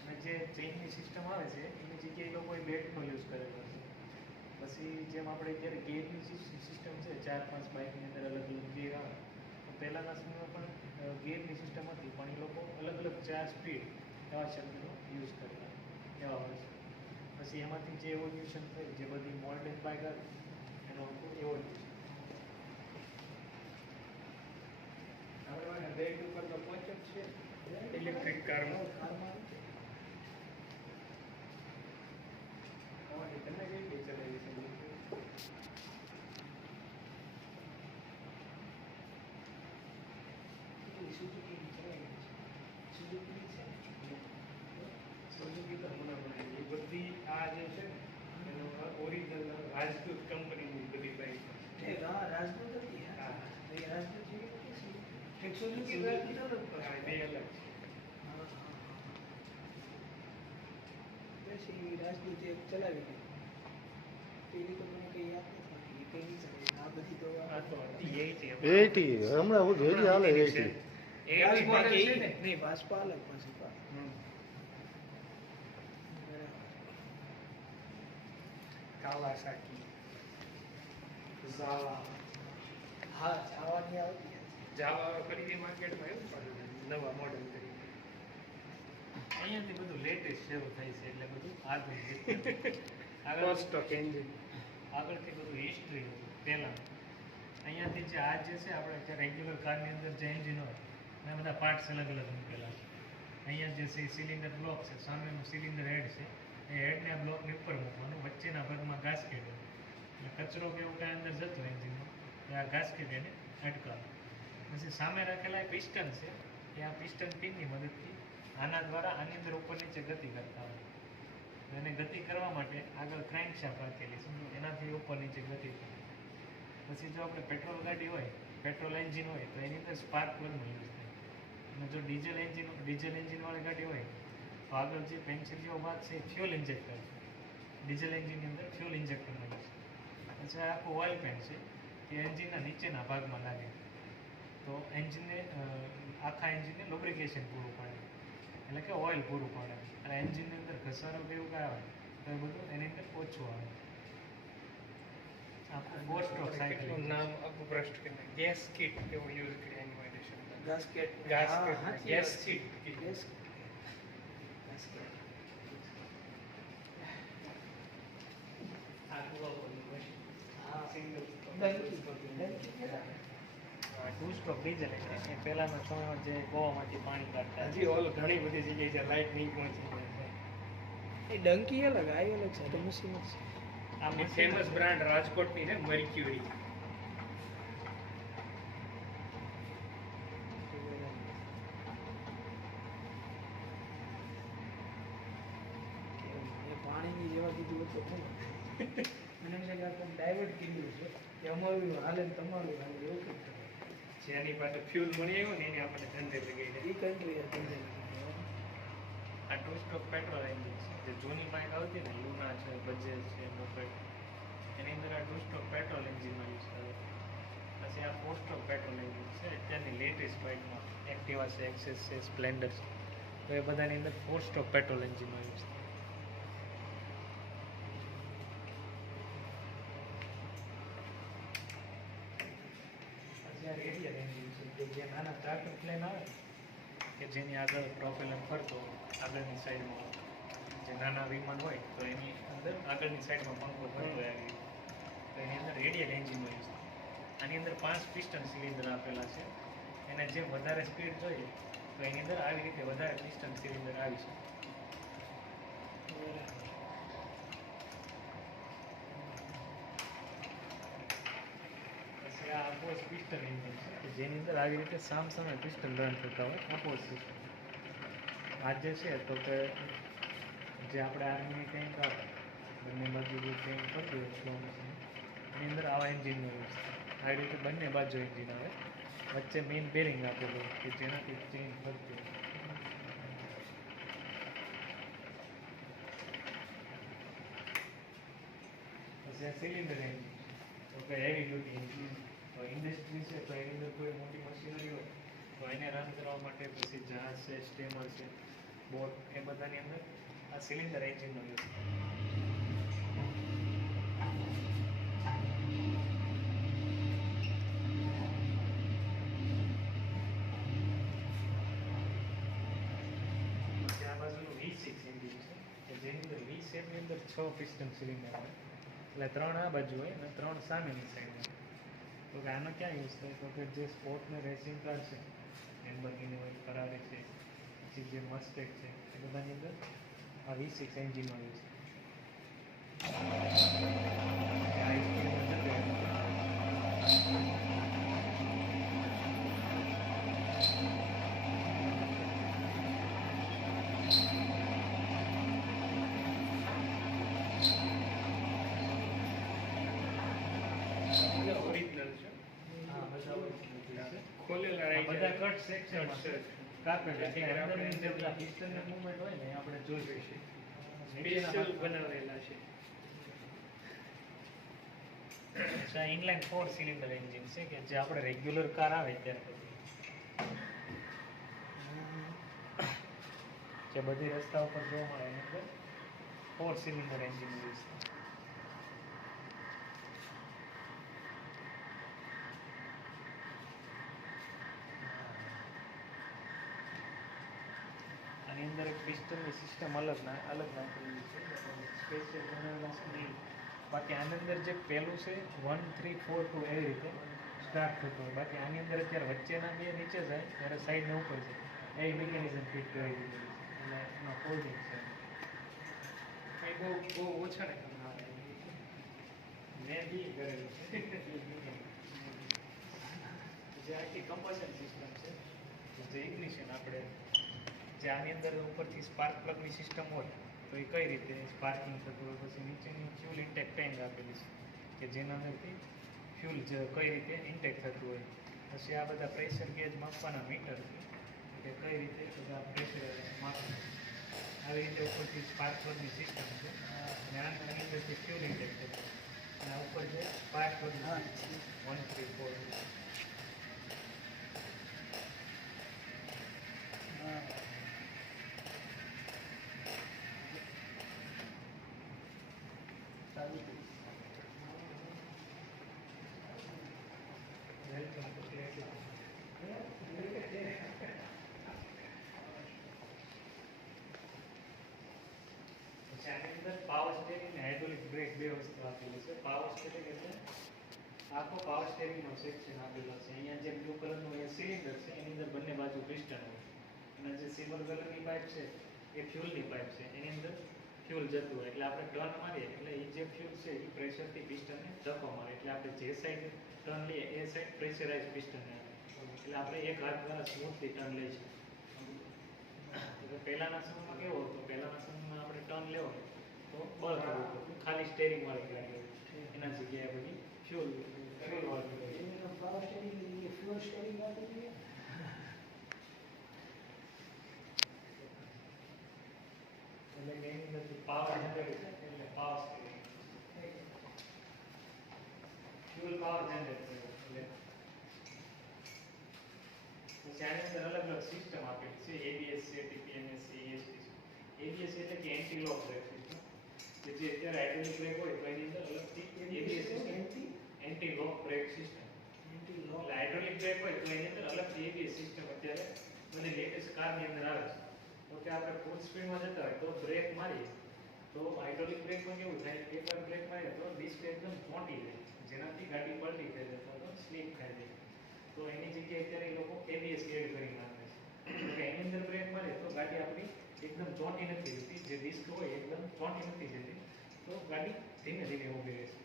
અને જે ચેઇનની સિસ્ટમ આવે છે એની જગ્યાએ એ લોકોએ બેટનો યુઝ કરેલો છે. પછી જેમ આપણે અત્યારે ગિયરની સિસ્ટમ છે 4-5 બાઇકની અંદર અલગ અલગ ગિયર આવે, તો પહેલાંના સમયમાં પણ ગિયરની સિસ્ટમ હતી, પણ એ લોકો અલગ અલગ 4 સ્પીડ એવા શબ્દનો યુઝ કરતા એવા હોય છે. પછી એમાંથી જે એવોલ્યુશન થયું, જે બધી મોડર્ન બાઇક આવી એનો એવોલ્યુશન. આપણે બેટ ઉપર તો પહોંચ જ છે. ઇલેક્ટ્રિક કારમાં કારમાં તમે કઈ કઈ ચલાવી છે? સુઝુકી ચલાવી સુઝુકી છે. સુઝુકી તો હમણાં બનાવી. એ બધી આ જે છે ને એનો ઓરિજિનલ રાજદૂત કંપનીની બધી બાઇક એ રાજદૂત હતી. હા. એ રાજદૂત જેવી નથી સુઝુકી. એક સુઝુકી બ્રાન્ડ અલગ બે પાસે. અલગ છે. પછી રાજદૂત એક ચલાવી ગઈ. પેલી તો મને કઈ યાદ નથી. એ કઈ નહીં ચલાવી. આ બધી તો આ તો હતી 80 હમણાં બધું હજી હાલે 80. એવી model છે ને. નહીં વાસ્પા અલગ પાછી પા. કાવાસાકી, ઝાવા. હા જવાની આવતી હતી. જાવા ફરીથી માર્કેટમાં આવ્યું પણ નવા મોડેલ તરીકે. અહીંયાથી બધું લેટેસ્ટ શરૂ થાય છે એટલે બધું આધુનિક. Stock engine. આગળથી બધું હિસ્ટ્રી હતું પહેલાં. અહીંયાથી જે આ જે છે આપણે જે રેગ્યુલર કારની અંદર જે એન્જિન હોય એના બધા પાર્ટ્સ અલગ અલગ મૂકેલા છે. અહીંયા જે છે સિલિન્ડર બ્લોક છે, સામેનું સિલિન્ડર હેડ છે, એ હેડને આ બ્લોકની ઉપર મૂકવાનું, વચ્ચેના ભાગમાં ગાસ્કેટ હોય. એટલે કચરો કે એવું કાંઈ અંદર જતો એન્જિનમાં તો આ ગાસ્કેટ એને અટકાવે. પછી સામે રાખેલા પિસ્ટન છે, એ આ પિસ્ટન પિનની મદદથી આના દ્વારા આની અંદર ઉપર નીચે ગતિ કરતા હોય. તો એને ગતિ કરવા માટે આગળ ક્રાન્કશાફ્ટ રાખેલી છે, એનાથી ઉપર નીચે ગતિ થાય. પછી જો આપણે પેટ્રોલ ગાડી હોય, પેટ્રોલ એન્જિન હોય તો એની અંદર સ્પાર્ક પ્લગનો યુઝ થાય. અને જો ડીઝલ એન્જિનવાળી ગાડી હોય તો આગળ જે પેન્સિલ જેવો ભાગ છે એ ફ્યુલ ઇન્જેક્ટર છે. ડીઝલ એન્જિનની અંદર ફ્યુલ ઇન્જેક્ટરનો યુઝ છે. પછી આ આખું ઓઇલ પેન છે કે એન્જિનના નીચેના ભાગમાં લાગે તો એન્જિનને આખા એન્જિનને lubrication પૂરું પાડે, એટલે કે ઓઇલ પૂરું પાડે. અને એન્જિનની અંદર ઘસારો કે એવું કાંઈ આવે તો એ બધું એની અંદર ઓછું આવે. આખું 4 સ્ટ્રોક સાયકલ. કેટલું નામ અપભ્રષ્ટ કરીને ગેસ કિટ એવો યુઝ કર્યા એની માટે શબ્દ. ગાસ્કેટ. ગાસ્કેટ, હા, ગેસ સાચી કિટ. વાત. ગાસ્કેટ. હા. સિંગલ ડંકી કેટલા? 2 સ્ટ્રોક ડીઝલ એટલે એ પહેલાંના સમયમાં જે ગોવામાંથી પાણી કાઢતા હજી ઓલ ઘણી બધી જગ્યાએ જ્યાં લાઇટ નહીં પહોંચી જાય. એ ડંકી અલગ આ અલગ છે તો મશીન જ છે. આ આ ફેમસ બ્રાન્ડ રાજકોટની છે મર્ક્યુરી. એ પાણીની જેવા કીધું હતું શું? મને એમ છે કે આપણે ડાયવર્ટ કીધું છે કે અમારું હાલે ને તમારું હાલે એવું કંઈક કરે. જેની પાસે ફ્યુલ મળી આવ્યું ને એની આપણે ધંધે લગાવી દે. એ કન્ટ્રી હતી. આ 2 સ્ટ્રોક પેટ્રોલ એન્જિન છે. જે જૂની બાઇક આવતી ને લુના છે, બજેજ છે, મોપેડ, એની અંદર આ 2 સ્ટ્રોક પેટ્રોલ એન્જિનનો યુઝ કરે. પછી આ 4 સ્ટ્રોક પેટ્રોલ એન્જિન છે અત્યારની લેટેસ્ટ બાઇકમાં એક્ટિવા છે, એક્સેસ છે, સ્પ્લેન્ડર છે, તો એ બધાની અંદર 4 સ્ટ્રોક પેટ્રોલ એન્જિનનો યુઝ થાય. પછી આ રેડિયલ એન્જિન છે કે જે નાના ચાર્ટર પ્લેન આવે કે જેની આગળ પ્રોપેલર ફરતો આગળની સાઈડમાં, જે નાના વિમાન હોય તો એની અંદર આગળની સાઈડમાં પંખો ફરતો હોય આવી, તો એની અંદર રેડિયલ એન્જિનનો યુઝ થાય. આની અંદર 5 પિસ્ટન સિલિન્ડર આપેલા છે. એને જેમ વધારે સ્પીડ જોઈએ તો એની અંદર આવી રીતે વધારે પિસ્ટન સિલિન્ડર આવી શકે. પછી આ અપોઝ પિસ્ટન એન્જિન છે કે જેની અંદર આવી રીતે સામે પિસ્ટન રન થતા હોય અપોઝ સિસ્ટમ. આ જે છે તો કે જે આપણે આર્મીની ટેન્ક આવે બંને બાજુ જે ટેન્ક કરતી હોય સ્લો મોશન, એની અંદર આવા એન્જિનનો યુઝ થાય. આ રીતે બંને બાજુ એન્જિન આવે, વચ્ચે મેઇન બેરિંગ આપેલું કે જેનાથી ચેન ફરતી હોય. પછી આ સિલિન્ડર એન્જિન તો કે હેવી ડ્યુટી એન્જિન. તો ઇન્ડસ્ટ્રી છે તો એની અંદર કોઈ મોટી મશીનરી હોય તો એને રન કરવા માટે પછી જહાજ છે, સ્ટીમર છે, બોટ, એ બધાની અંદર આ સિલિન્ડર એન્જિનનો યુઝ થાય. પછી આ બાજુનું V6 એન્જિન છે કે જેની અંદર V શેપની અંદર 6 પિસ્ટન સિલિન્ડર આવે, એટલે 3 આ બાજુ હોય અને 3 સામેની સાઈડ હોય. તો કે આનો ક્યાં યુઝ થાય? તો કે જે સ્પોર્ટને રેસિંગ કાર છે, લેમ્બોર્ગિની હોય, ફરારી છે, પછી જે મસ્ટેક છે, એ બધાની અંદર આ V6 એન્જિનનો યુઝ થાય. ઓરિજિનલ છે. હા, બધા original છે. ખોલેલા આ રહી બધા જાય. Cut section Cut section. Carpet જેથી એટલે આપણે અંદરની જે અંદર પિસ્ટનની મૂવમેન્ટ હોય ને એ આપણે જોઈ શકીએ. નીચેના સ્પેશિયલ ભાગમાં બનાવેલા છે. આ ઇનલાઇન 4 સિલિન્ડર એન્જિન છે કે જે આપણે રેગ્યુલર કાર આવે ત્યારે જે બધી રસ્તા ઉપર જોવા મળે એની અંદર 4 સિલિન્ડર એન્જિન યુઝ થાય. આની અંદર એક પિસ્ટનની સિસ્ટમ અલગ નાખેલી છે, સ્પેશિયલ બનાવેલા છે નહીં. બાકી આની અંદર જે પહેલું છે 1 3 4 2 એવી રીતે સ્ટાર્ટ થતું હોય. બાકી આની અંદર અત્યારે વચ્ચેના બે નીચે જાય ત્યારે સાઈડને ઉપર છે એ મિકેનિઝમ ફિટ કરી દીધેલી છે, એટલે એમાં ફોલ્ડિંગ છે. એ બહુ ઓછા ને તમારે. મેં બી કરેલું છે. જે આખી કમ્બશન સિસ્ટમ છે, જે ઇગ્નિશન આપણે જે આની અંદર ઉપરથી સ્પાર્ક પ્લગની સિસ્ટમ હોય તો એ કઈ રીતે સ્પાર્કિંગ થતું હોય. પછી નીચેની ફ્યુલ ઇન્ટેક ટેન્ક આપેલી છે કે જેના અંદરથી ફ્યુલ કઈ રીતે ઇન્ટેક થતું હોય. પછી આ બધા પ્રેશર ગેજ માપવાના મીટર છે કે કઈ રીતે બધા પ્રેશર માપવા. આવી રીતે ઉપરથી સ્પાર્ક પ્લગની સિસ્ટમ છે અને આની અંદરથી ફ્યુલ ઇન્ટેક થતું હોય. અને આ ઉપર જે સ્પાર્ક પ્લગ 1 3 4 આની અંદર પાવર સ્ટેરિંગ અને હાઇડ્રોલિક બ્રેક બે વસ્તુ આપેલી છે. પાવર સ્ટેરિંગ એટલે આખો પાવર સ્ટેરિંગનો સેક્શન આપેલો છે. અહીંયા જે બ્લુ કલરનું એ સિલિન્ડર છે એની અંદર બંને બાજુ પિસ્ટન હોય અને જે સિલ્વર કલરની પાઇપ છે એ ફ્યુલની પાઇપ છે, એની અંદર ફ્યુલ જતું હોય એટલે આપણે ટર્ન મારીએ એટલે એ જે ફ્યુલ છે એ પ્રેશરથી પિસ્ટનને ધક્કો મારે એટલે આપણે જે સાઈડ ટર્ન લઈએ એ સાઈડ પ્રેશરાઇઝ પિસ્ટનને આવે એટલે આપણે એક હાથ દ્વારા સ્મૂથલી ટર્ન લઈ શકીએ. એટલે પહેલાંના સમયમાં કેવો હતો? પહેલાંના સમયમાં આપણે ટર્ન લેવો તો બળ કરવું પડતું, ખાલી સ્ટેરિંગ વાળી ગાડી હોય એના જગ્યાએ બધી ફ્યુલ વાળી ગાડી. પાવર સ્ટેરિંગ ફ્યુઅલ સ્ટેરિંગ વાળી એટલે કે એની અંદરથી પાવર જનરેટ થાય એટલે power steering, fuel power generate થાય એટલે પછી આની અંદર અલગ અલગ સિસ્ટમ આપેલી છે. ABS છે, TPMS છે, ESP છે. ABS એટલે કે એન્ટી લોક બ્રેક સિસ્ટમ કે જે અત્યારે હાઇડ્રોલિક બ્રેક હોય તો એની અંદર અલગથી ABS anti lock brake system. એટલે હાઇડ્રોલિક બ્રેક હોય તો એની અંદર અલગથી ABS સિસ્ટમ અત્યારે બધી લેટેસ્ટ કારની અંદર આવે છે. તો કે આપણે ફૂલ સ્પીડમાં જતા હોય તો બ્રેક મારીએ તો હાઇડ્રોલિક બ્રેકમાં કેવું થાય? એકવાર બ્રેક મારીએ તો ડિસ્ક એકદમ ચોંટી જાય જેનાથી ગાડી પલટી થઈ જાય અથવા તો સ્લીપ ખાઈ જાય. તો એની જગ્યાએ અત્યારે એ લોકો ABS એડ કરી નાખે છે કે એની અંદર બ્રેક મારે તો ગાડી આપણી એકદમ ચોંટી નથી જતી, જે ડિસ્ક હોય એકદમ ચોંટી નથી જતી, તો ગાડી ધીમે ધીમે ઊભી રહેશે.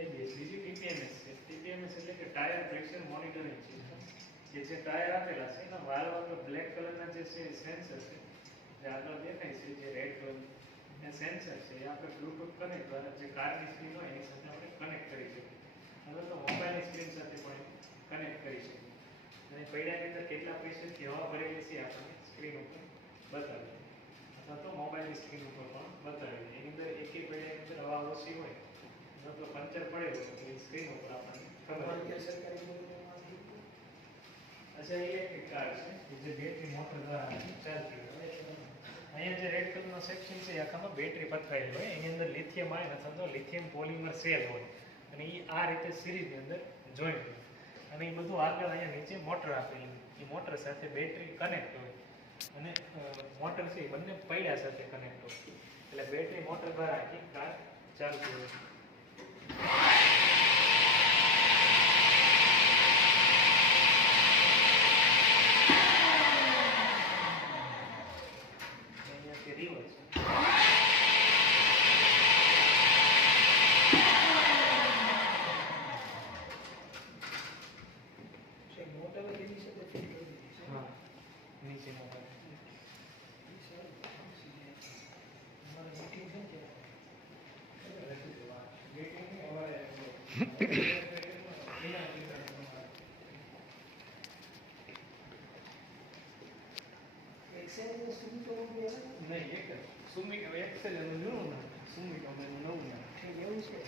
ABS. બીજી TPMS છે. TPMS એટલે કે ટાયર પ્રેશર મોનિટરિંગ સિસ્ટમ કે જે ટાયર આપેલા છે એના વાળ બ્લેક કલરના જે છે સેન્સર છે જે આગળ દેખાય છે, જે રેડ કલર એ સેન્સર છે એ આપણે બ્લૂટૂથ કનેક્ટ દ્વારા જે કારની સ્ક્રીન હોય એની સાથે આપણે કનેક્ટ કરી શકીએ અથવા તો મોબાઈલની સ્ક્રીન સાથે પણ કનેક્ટ કરી શકીએ અને પૈડાની અંદર કેટલા પ્રેશરથી હવા ભરેલી છે આપણને સ્ક્રીન ઉપર બતાવે અથવા તો મોબાઈલની સ્ક્રીન ઉપર પણ બતાવે એની અંદર એક પૈડાની અંદર હવા ઓછી હોય અથવા તો પંચર પડેલો હોય તો એ સ્ક્રીન ઉપર આપણને ખબર તમારે પડે. કે સરકારી બોર્ડમાં કીધું? અચ્છા ઇલેક્ટ્રિક કાર છે કે જે બેટરી મોટર દ્વારા ચાલતી હોય અહીંયા જે રેડ કલરનો સેક્શન છે એ આખામાં બેટરી પથરાયેલી હોય એની અંદર લિથિયમ આયન અથવા તો લિથિયમ પોલિમર સેલ હોય અને એ આ રીતે સિરીઝની અંદર જોઈન્ટ હોય અને એ બધું આગળ અહીંયા નીચે મોટર આપેલી હોય એ મોટર સાથે બેટરી કનેક્ટ હોય અને મોટર છે એ બંને પૈડા સાથે કનેક્ટ હોય એટલે બેટરી મોટર દ્વારા આખી કાર ચાલતી હોય. અહીંયાથી રિવર્સ છે મોટર એની સાથે ફિટ કરી દીધી છે. હા નીચેનો ભાગ. એ સારું. અમારે meeting છે ને ત્યારે. Excel ને શું તો બહુ યાર નહીં એક જ સુમિક હવે એક્સેલ એનું જૂનું નામ સુમિક હવે એનું નવું નામ છે એવું છે.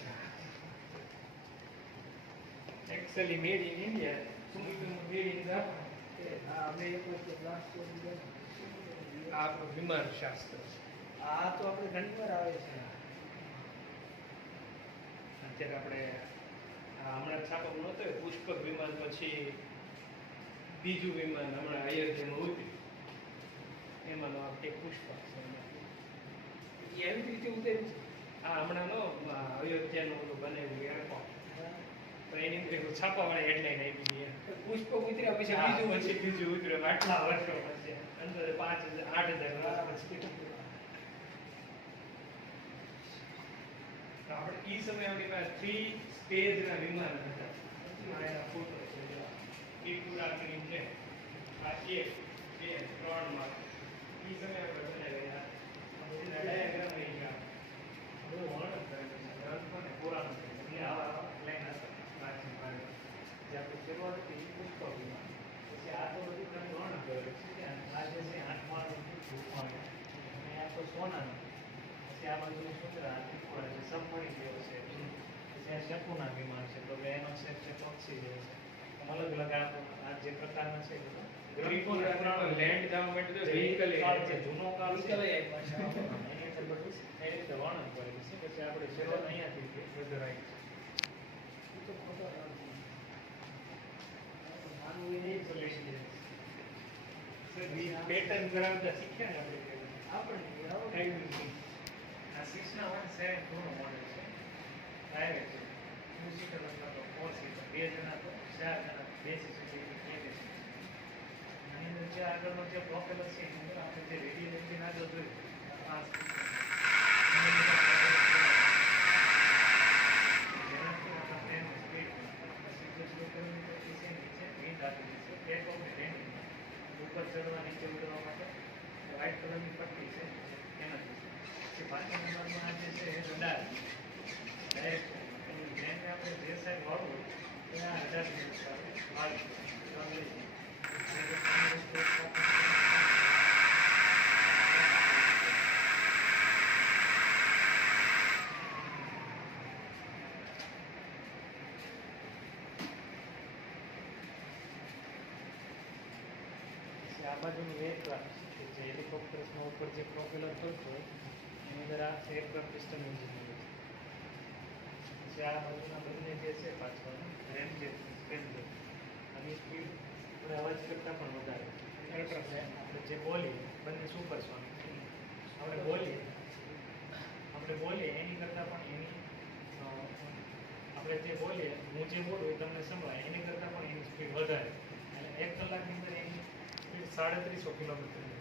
એક્સેલ મેડ ઇન ઇન્ડિયા સુમિક મેડ ઇન જાપાન કે આ અમે એક વખત ક્લાસ તો લીધો. આ આપણું વિમાન શાસ્ત્ર આ તો આપણે ઘણી વાર આવે છે. અત્યારે આપણે આ હમણાં છાપવામાં નહોતું હોય, પુષ્પક વિમાન પછી બીજું વિમાન હમણાં અયોધ્યામાં ઉતર્યું એમાંનો આ એક પુષ્પક છે એ એવી રીતે ઉતર્યું છે. આ હમણાંનો અયોધ્યાનું ઓલું બનેલું એરપોર્ટ હા. તો એની અંદર એવું છાપાવાળી હેડલાઇન આપી દઈએ તો પુષ્પ ઉતર્યા પછી હા, બીજું પછી બીજું ઉતર્યું આટલા વર્ષો પછી અંદર 5,000 8,000 વર્ષ પછી તો આપણે ઈ સમયે આપણી પાસે 3 સ્ટેજના વિમાન હતા આ એના ફોટો છે જો. ઈ પૂરા કરીને છે આ 1 2 3 માં ઈ સમયે આપણે બનાવેલા આ બધા ડાયાગ્રામ અહીં ગયા બધું વર્ણન કરેલું છે ગ્રંથોને પુરાણ એટલે આવા લાઈન હતા પ્રાચીન ભારતમાં જે આપણે શરૂઆત હતી ઈ પુષ્પક વિમાન પછી આ તો બધું ખાલી વર્ણન કરેલું છે કે આ જે છે 8 માળનું રૂપમાળું અને આ તો સોનાનું પછી આ બાજુ સુંદર આ ત્રિપુરા છે સબમરીન જેવો છે પછી આ શકુના વિમાન છે તો એનો શેપ છે પક્ષી જેવો છે આમ અલગ અલગ આ જે પ્રકારના છે બધા ત્રિપુરા લેન્ડ થવા માટે તો vehicle કાળ છે જૂનો કાળ છે વિકલ એ પાછા. એની અંદર બધું એ રીતે વર્ણન કરેલું છે પછી આપણે શરૂઆત અહીંયાથી વધુ આવી છે એ તો ખોટો નથી. માનવું એ નહીં સોલ્યુશન. પેટર્ન ધરાવતા શીખ્યા ને આપણે આપણે આવો આ 6/7 નું મોડેલ છે ડાયરેક્ટ છે મ્યુઝિકલ અથવા તો 4 સીટર 2 જણા તો 4 જણા બેસી શકે એવી કેપેસિટી આની અંદર જે આગળનો જે પ્રોપેલર છે એની અંદર આપણે જે રેડિયલ એન્જિન આગળ જોયું આ એની અંદર જેનાથી આપણે પ્લેન સ્પીડ 80 કિલોમીટરથી છે નીચે વિન્ડ આપેલી છે ટેક ઓફ ને લેન્ડિંગ ઉપર ચડવા નીચે ઉતરવા માટે વ્હાઇટ કલરની પટ્ટી છે એનાથી પછી બાકી નંબરમાં આ જે છે એ રડાર ડાયરેક્ટ એની પ્લેનને આપણે જે સાઈડ વાળવું હોય એ આ રડાર વાળવું આ બાજુનું એરક્રાફ્ટ કે જે હેલિકોપ્ટર્સમાં ઉપર જે પ્રોપેલર કરતો હોય એની અંદર આ એરક્રાફ્ટ સિસ્ટમ એન્જિન હોય છે પછી આ બાજુના બંને જે છે પાછળ રેમ જે સ્પેન છે આની સ્પીડ આપણે અવાજ કરતાં પણ વધારે એરક્રાફ્ટ આપણે જે બોલીએ બંને સુપરસોનિક આપણે બોલીએ એની કરતાં પણ એની આપણે જે બોલીએ હું જે બોલું એ તમને સંભળાય એની કરતાં પણ એની સ્પીડ વધારે એટલે 1 કલાકની અંદર એની સ્પીડ 350 કિલોમીટર છે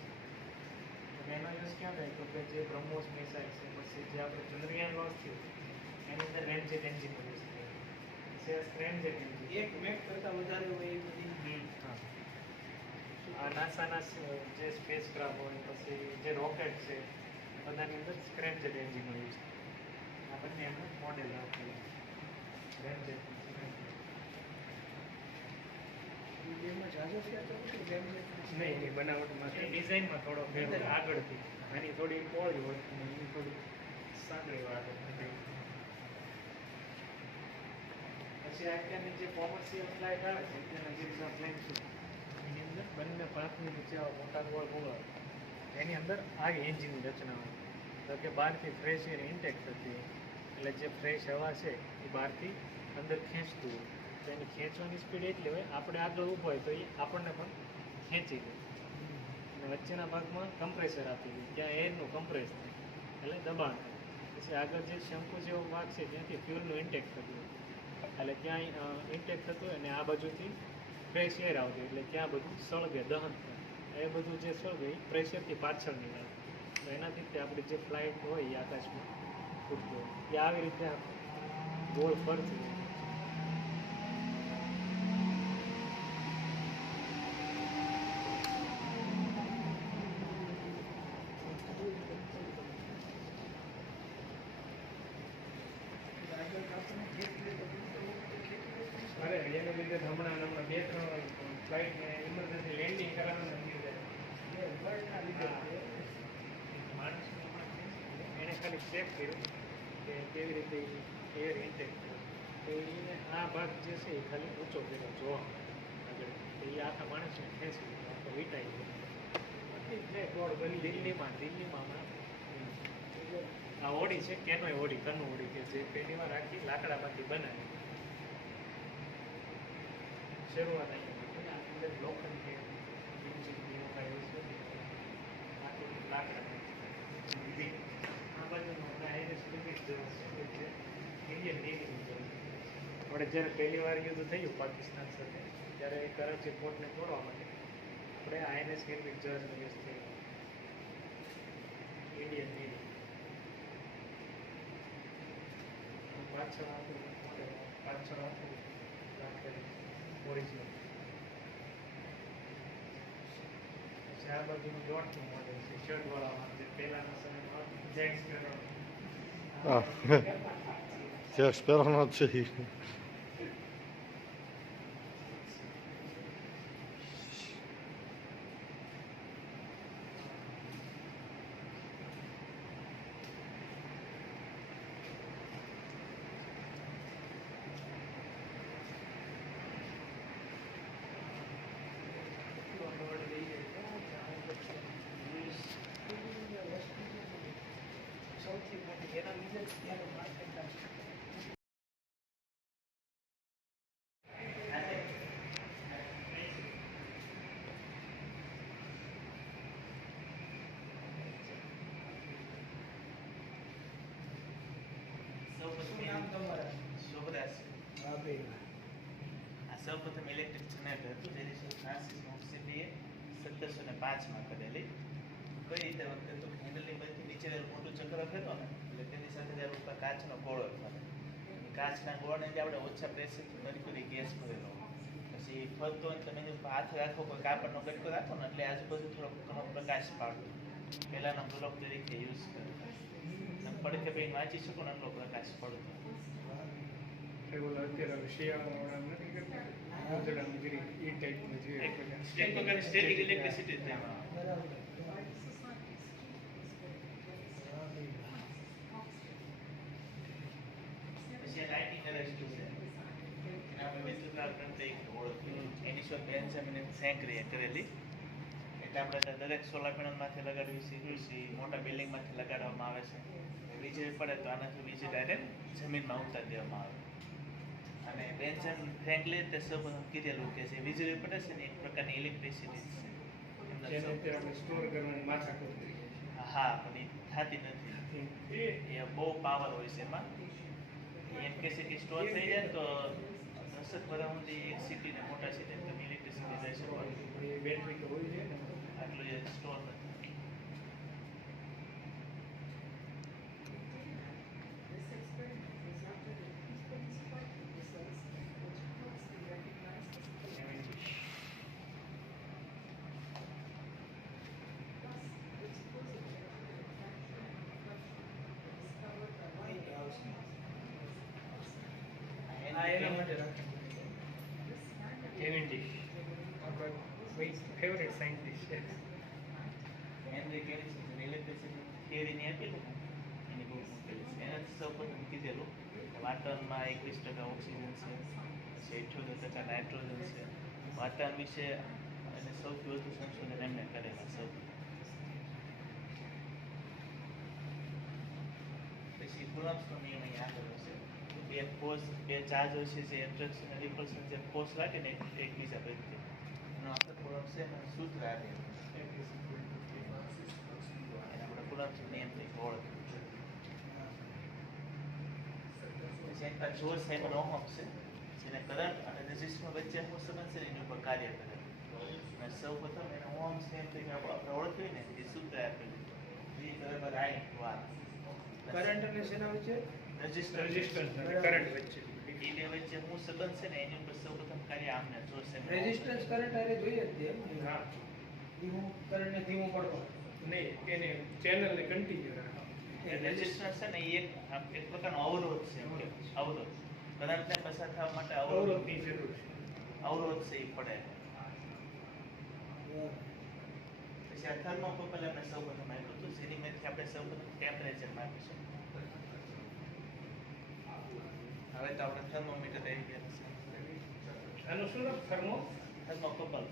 તો એનો યુઝ ક્યાં થાય તો કે જે બ્રહ્મોસ મિસાઇલ છે પછી જે આપણે ચંદ્રયાન લોન્ચ થયું એની અંદર રેમજેટ એન્જિન યુઝ થાય છે સ્ક્રેમજેટ એન્જિન એક મેક કરતા વધારે હોય એ બધી. હા આ નાસાના જે સ્પેસ ક્રાફ્ટ હોય પછી જે રોકેટ છે બધાની અંદર સ્ક્રેમજેટ એન્જિનનો યુઝ થાય. આ બંને એમનું મોડેલ આપેલું સ્ક્રેમજેટ બેમાં ઝાઝો ફેર તો નથી, બેમાં નહીં નહીં બનાવટમાં એ ડિઝાઇનમાં થોડો ફેર હોય આગળથી. આની થોડી પહોળી હોય અને એની થોડી સાંકડી હોય આગળ. પછી અત્યારની જે કોમર્શિયલ ફ્લાઇટ આવે છે અત્યારના ગિરિજા પ્લેન છે એની અંદર બંને પાંચની નીચે આવા મોટા ગોળ ગોળ એની અંદર આ એન્જિનની રચના હોય. તો કે બહારથી ફ્રેશ એર ઇન્ટેક થતી હોય એટલે જે ફ્રેશ હવા છે એ બહારથી અંદર ખેંચતું હોય. તો એની ખેંચવાની સ્પીડ એટલી હોય આપણે આગળ ઊભો હોય તો એ આપણને પણ ખેંચી લે. અને વચ્ચેના ભાગમાં કમ્પ્રેસર આપેલું ત્યાં એરનું કમ્પ્રેસ થાય એટલે દબાણ થાય. પછી આગળ જે શંકુ જેવો ભાગ છે ત્યાંથી ફ્યુલનું ઇન્ટેક થતું હોય એટલે ત્યાં ઇન્ટેક થતું હોય અને આ બાજુથી ફ્રેશ એર આવતું એટલે ત્યાં બધું સળગે દહન થાય. એ બધું જે સળગે એ પ્રેશરથી પાછળ નીકળે. તો એનાથી તે આપણી જે ફ્લાઇટ હોય એ આકાશમાં ઉડતી હોય એ આવી રીતે ગોળ ફરતી હોય. આગળ આપણને ખેંચી લે તો અરે એને લીધે હમણાં 2-3 ફ્લાઇટને ઇમરજન્સી લેન્ડિંગ કરાવવાના લીધે વર્લ્ડના લીધે માણસને એણે ખાલી ચેક કર્યું કે કેવી રીતે એર ઇન્ટેક થયો. તો એને આ ભાગ જે છે એ ખાલી ઊંચો કર્યો જોવા આગળ. તો એ આખા માણસને ખેંચી લીધો આખો વીંટાઈ ગયો. એટલે ગોળ બની દિલ્હીમાં હમણાં આ ઓડી છે કેનોય ઓડી કનું ઓડી કે જે પહેલી વાર આખી લાકડામાંથી બનાવી. શરૂઆત અહીંયા આની અંદર લોખંડ કે ઇન્જિનની એવું કાંઈ યુઝ નથી. આખું લાકડા આ બાજુનું આપણે આઈએનએસ લિમિટ છે ઇન્ડિયન નેવીની જરૂર. આપણે જ્યારે પહેલી વાર યુદ્ધ થયું પાકિસ્તાન સાથે ત્યારે કરાચી પોર્ટને તોડવા માટે આપણે આઈએનએસ લિમિટ જહાજનો યુઝ થયો ઇન્ડિયન નેવી. પાછળ આખું રાખેલું ઓરિજિનલ. પછી આ બાજુનું ડોટનું મોડેલ છે શર્ટવાળામાં જે પહેલાના સમયમાં જેક્સ હા ચેક્સ પહેરવાનો જ છે ઈ. સૌથી મોટી એના લીધે જ ત્યાંનું માર્કેટ છે. શું નામ તમારા? શોભદાસ. હા ભાઈ આ સૌપ્રથમ ઇલેક્ટ્રિક જનરેટર હતું જેની શરૂ ફ્રાન્સિસ મોક્સેલીએ 1705માં કરેલી. કઈ રીતે વખતે તો હેન્ડલની બધી નીચે મોટું ચક્ર ફેરવો ને એટલે તેની સાથે ત્યારે ઉપર કાચનો ગોળો ફરે. કાચના ગોળને જે આપણે ઓછા પ્રેશરથી મરક્યુરી ગેસ ભરેલો પછી ફરતો હોય તમે એની ઉપર હાથ રાખો કોઈ કાપડનો કટકો રાખો ને એટલે આજુબાજુ થોડો ઘણો પ્રકાશ પાડતો પહેલાંના બ્લોક તરીકે યુઝ કરતા. પડખે ભાઈ વાંચી શકો ને એટલો પ્રકાશ પડતો. એવું અત્યારે શિયાળાવાળા નથી કરતા ઉજળાનું ગીરી એ ટાઈપનું જોઈએ એક પ્રકારની સ્ટેટિક ઇલેક્ટ્રિસિટી તેમાં બરાબર. પછી લાઇટિંગ અરેસ્ટ છે એના આપણે વિદ્યુત તરીકે ઓળખીએ. એની શોધ બેન્જામિને ફ્રેન્કલીએ કરેલી. એટલે આપણે દરેક સોલાર પેનલમાંથી લગાડવી છે પછી મોટા બિલ્ડિંગમાંથી લગાડવામાં આવે છે. વીજળી પડે તો આનાથી વીજળી ડાયરેક્ટ જમીનમાં ઉતારી દેવામાં આવે. અને બેન્જામિન ફ્રેન્કલીએ તે સૌપ્રથમ કીધેલું કે જે વીજળી પડે છે ને એક પ્રકારની ઇલેક્ટ્રિસિટી છે. જેને અત્યારે આપણે સ્ટોર કરવાની માથાકૂટ કરી છે. હા પણ એ થતી નથી. એ બહુ પાવર હોય છે એમાં. એમ કહે છે કે સ્ટોર થઈ જાય તો 10 વર્ષ સુધી એક સિટીને મોટા સિટીને તમે ઇલેક્ટ્રિસિટી લઈ શકો. એ બેટરી તો હોવી જોઈએ ને આટલું એ સ્ટોર નથી. હા એના માટે રાખે કેવિન્ડિશ આપણો ફેવરેટ સાયન્ટિસ્ટ છે. હેનરી કેવિન્ડિશ ઇલેક્ટ્રિસિટી થિયરીની આપેલું ને એની બુક મૂકેલી છે. એનાથી સૌપ્રથમ કીધેલું કે વાતાવરણમાં 21% ઓક્સિજન છે, પછી 78% નાઇટ્રોજન છે. વાતાવરણ વિશે અને સૌથી વધુ સંશોધન એમને કરેલા સૌથી. પછી કુલમ્બસનો નિયમ અહીં આપેલો છે. બે ચાર્જ હોય છે જે એટ્રેક્શન અને રિપલ્શન જે ફોર્સ રાખે ને એકબીજા પ્રત્યે એનો આપણે કુલમ્બ છે એનું સૂત્ર આપેલું છે. એને આપણે કુલમ્બસનો નિયમ તરીકે ઓળખીએ છીએ. પછી એની પાસે જોર્જ સાયમન ઓહમ છે જેને કરંટ અને રેઝિસ્ટન્સ વચ્ચે શું સંબંધ છે એની ઉપર કાર્ય કરે. અને સૌ પ્રથમ એને ઓહમ નિયમ તરીકે આપણે ઓળખીએ ને એ સૂત્ર આપેલું V બરાબર I વાર કરંટ અને શેના વચ્ચે રેઝિસ્ટન્સ અને કરંટ વચ્ચે એ બે વચ્ચે શું સંબંધ છે ને એની ઉપર સૌ પ્રથમ કાર્ય આમને જોર્જ સાયમન રેઝિસ્ટન્સ કરંટ આરે જોઈએ જ તે હા ધીમું કરંટ ને ધીમું પડવો નહીં એને ચેનલને કન્ટિન્યુ રાખો. રેઝિસ્ટન્સ છે ને એ એક પ્રકારનો અવરોધ છે એમ કે અવરોધ કરંટને પસાર થવા માટે અવરોધ અવરોધની જરૂર છે. અવરોધ છે એ પડે. પછી આ થર્મોકપલ આપણે સૌ પ્રથમ આપ્યું હતું જેની મેથી આપણે સૌ પ્રથમ ટેમ્પરેચર માપીશું. હવે તો આપણે થર્મોમીટર આવી ગયા છે. આનું શું નામ? થર્મોકપલ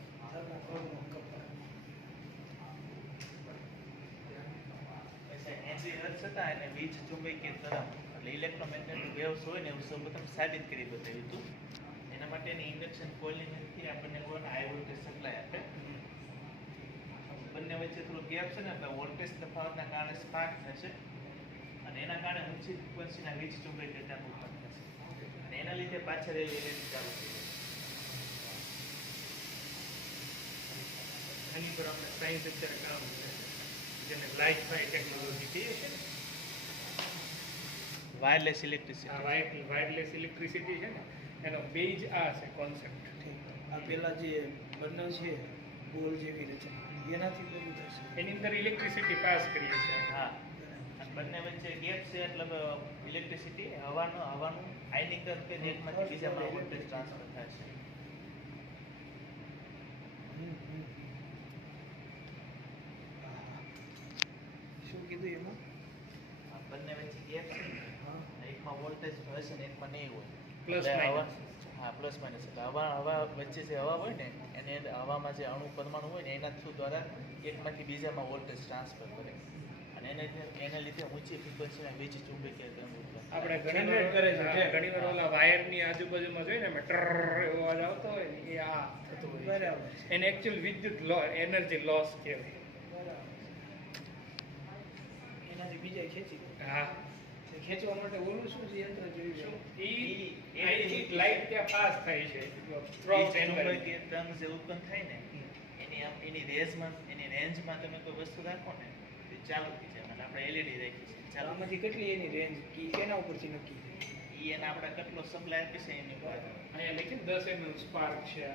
હેનરી હર્ટ્ઝ હતા એને વીજ ચુંબકીય તરંગ એટલે ઇલેક્ટ્રોમેગ્નેટિક વેવ્સ હોય ને એવું સૌપ્રથમ સાબિત કરી બતાવ્યું હતું. એના માટેની ઇન્ડક્શન કોઇલની મદદથી આપણને કોઈ હાઈ વોલ્ટેજ સપ્લાય આપે. બંને વચ્ચે થોડો ગેપ છે ને એટલે વોલ્ટેજ તફાવતના કારણે સ્પાર્ક થશે અને એના કારણે ઊંચી ફ્રીક્વન્સીના વીજ ચુંબકીય તરંગ ઉત્પન્ન થશે અને એના લીધે પાછળ એલઈડી ચાલુ થઈ જશે. એની પર આપણે સાયન્સ અત્યારે કામ છે જેને લાઇટ ફાઈ ટેકનોલોજી કહીએ છીએ ને. વાયરલેસ ઇલેક્ટ્રિસિટી આ વાયરલેસ ઇલેક્ટ્રિસિટી છે ને એનો બેઝ આ છે કોન્સેપ્ટ. આ પેલા જે બર્નર છે બોલ જેવી રચના એનાથી બધું થશે એની અંદર ઇલેક્ટ્રિસિટી પાસ કરીએ છીએ. હા અને બંને વચ્ચે ગેપ છે એટલે ઇલેક્ટ્રિસિટી હવાનું આયનીકરણ કે એકમાંથી બીજામાં વોલ્ટેજ ટ્રાન્સફર થાય છે. શું કીધું એમાં આ બંને વચ્ચે ગેપ છે હા અને એકમાં વોલ્ટેજ હશે ને એકમાં નહીં હોય. Plus એટલે minus. હા પ્લસ માઇનસ એટલે હવા વચ્ચે જે હવા હોય ને એને હવામાં જે અણુ પરમાણુ હોય ને એના થ્રુ દ્વારા એકમાંથી બીજામાં વોલ્ટેજ ટ્રાન્સફર કરે અને એના લીધે ઊંચી ફ્રીક્વન્સીના વીજ ચુંબકીય તરંગ ઉત્પન્ન થાય. આપણે Generate કરે છે, હા, ઘણીવાર ઓલા વાયરની આજુબાજુમાં જોઈએ ને ટ્રર એવો અવાજ આવતો હોય ને એ આ થતું હોય છે. બરાબર એને એકચ્યુઅલ વિદ્યુત એનર્જી લોસ કહેવાય. બરાબર એનાથી બીજા ખેંચી લે. હા તે ખેંચવા માટે ઓલું શું છે યંત્ર જોયું છે અહીંથી લાઈટ ત્યાં પાસ થાય છે વીજ ક્રોસ એંગલ. ચુંબકીય તરંગ જે ઉત્પન્ન થાય ને એની રેન્જમાં તમે કોઈ વસ્તુ રાખો ને તો એ ચાલુ થઈ જાય. એટલે આપણે એલઈડી રાખી છે ચાલુ આમાંથી કેટલી એની રેન્જ એના ઉપરથી નક્કી એ એને આપણે કેટલો સપ્લાય આપી છે એની ઉપર અહીંયા લખી 10 mm સ્પાર્ક છે.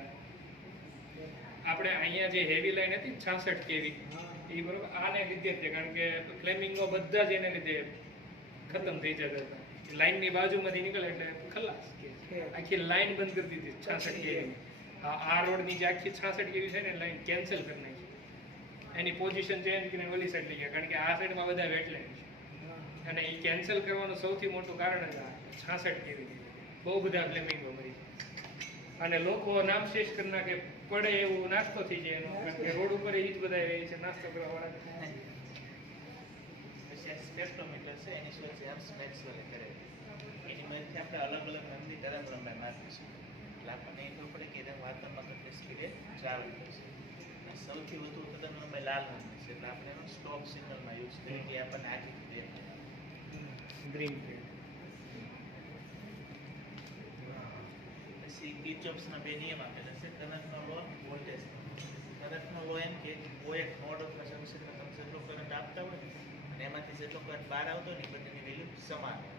આપણે અહીંયા જે હેવી લાઈન હતી ને 66 કેવી હા એ બરોબર આને લીધે જ છે કારણ કે ફ્લેમિંગો બધા જ એને લીધે ખતમ થઈ જતા હતા. લાઈનની બાજુમાંથી નીકળે એટલે ખલાસ આખી લાઈન બંધ કરી દીધી 66 કેવી. આ રોડની જે આખી 66 કેવી છે ને લાઈન કેન્સલ કરી નાખી. એની પોઝિશન ચેન્જ કરીને ઓલી સાઈડ લઈ ગયા કારણ કે આ સાઈડમાં બધા વેટલેન્ડ છે અને એ કેન્સલ કરવાનું સૌથી મોટું કારણ જ આ 66 કેવી. બહુ બધા ફ્લેમિંગો મરી જાય અને લોકો નામ શેષ કરી નાખે પડે એવું નાસ્તો થઈ જાય એનો કારણ કે રોડ ઉપર એ જ બધા રહે છે નાસ્તો કરવા વાળા. પછી આ સ્પેક્ટ્રોમીટર છે એની શોધ જેમ્સ મેક્સવેલે કરેલી. એની મદદથી આપણે અલગ અલગ રંગની તરંગલંબાઈ માપીશું એટલે આપણને એ ખબર પડે કે એને વાતાવરણમાં કેટલી સ્પીડે ટ્રાવેલ કરશે. અને સૌથી વધુ તરંગલંબાઈ લાલ રંગની છે એટલે આપણે એનો સ્ટોપ સિગ્નલમાં યુઝ કરીએ કે આપણને આગળથી દેખાય. ગ્રીન પછી કિર્ચોફ્સના બે નિયમ આપેલા છે કરંટનો લો વોલ્ટેજનો. કરંટનો લો એમ કે કોઈ એક નોડ અથવા જંકશનમાં તમે જેટલો કરંટ આપતા હોય ને અને એમાંથી જેટલો કરંટ બહાર આવતો હોય ને બંનેની વેલ્યુ સમાન હોય.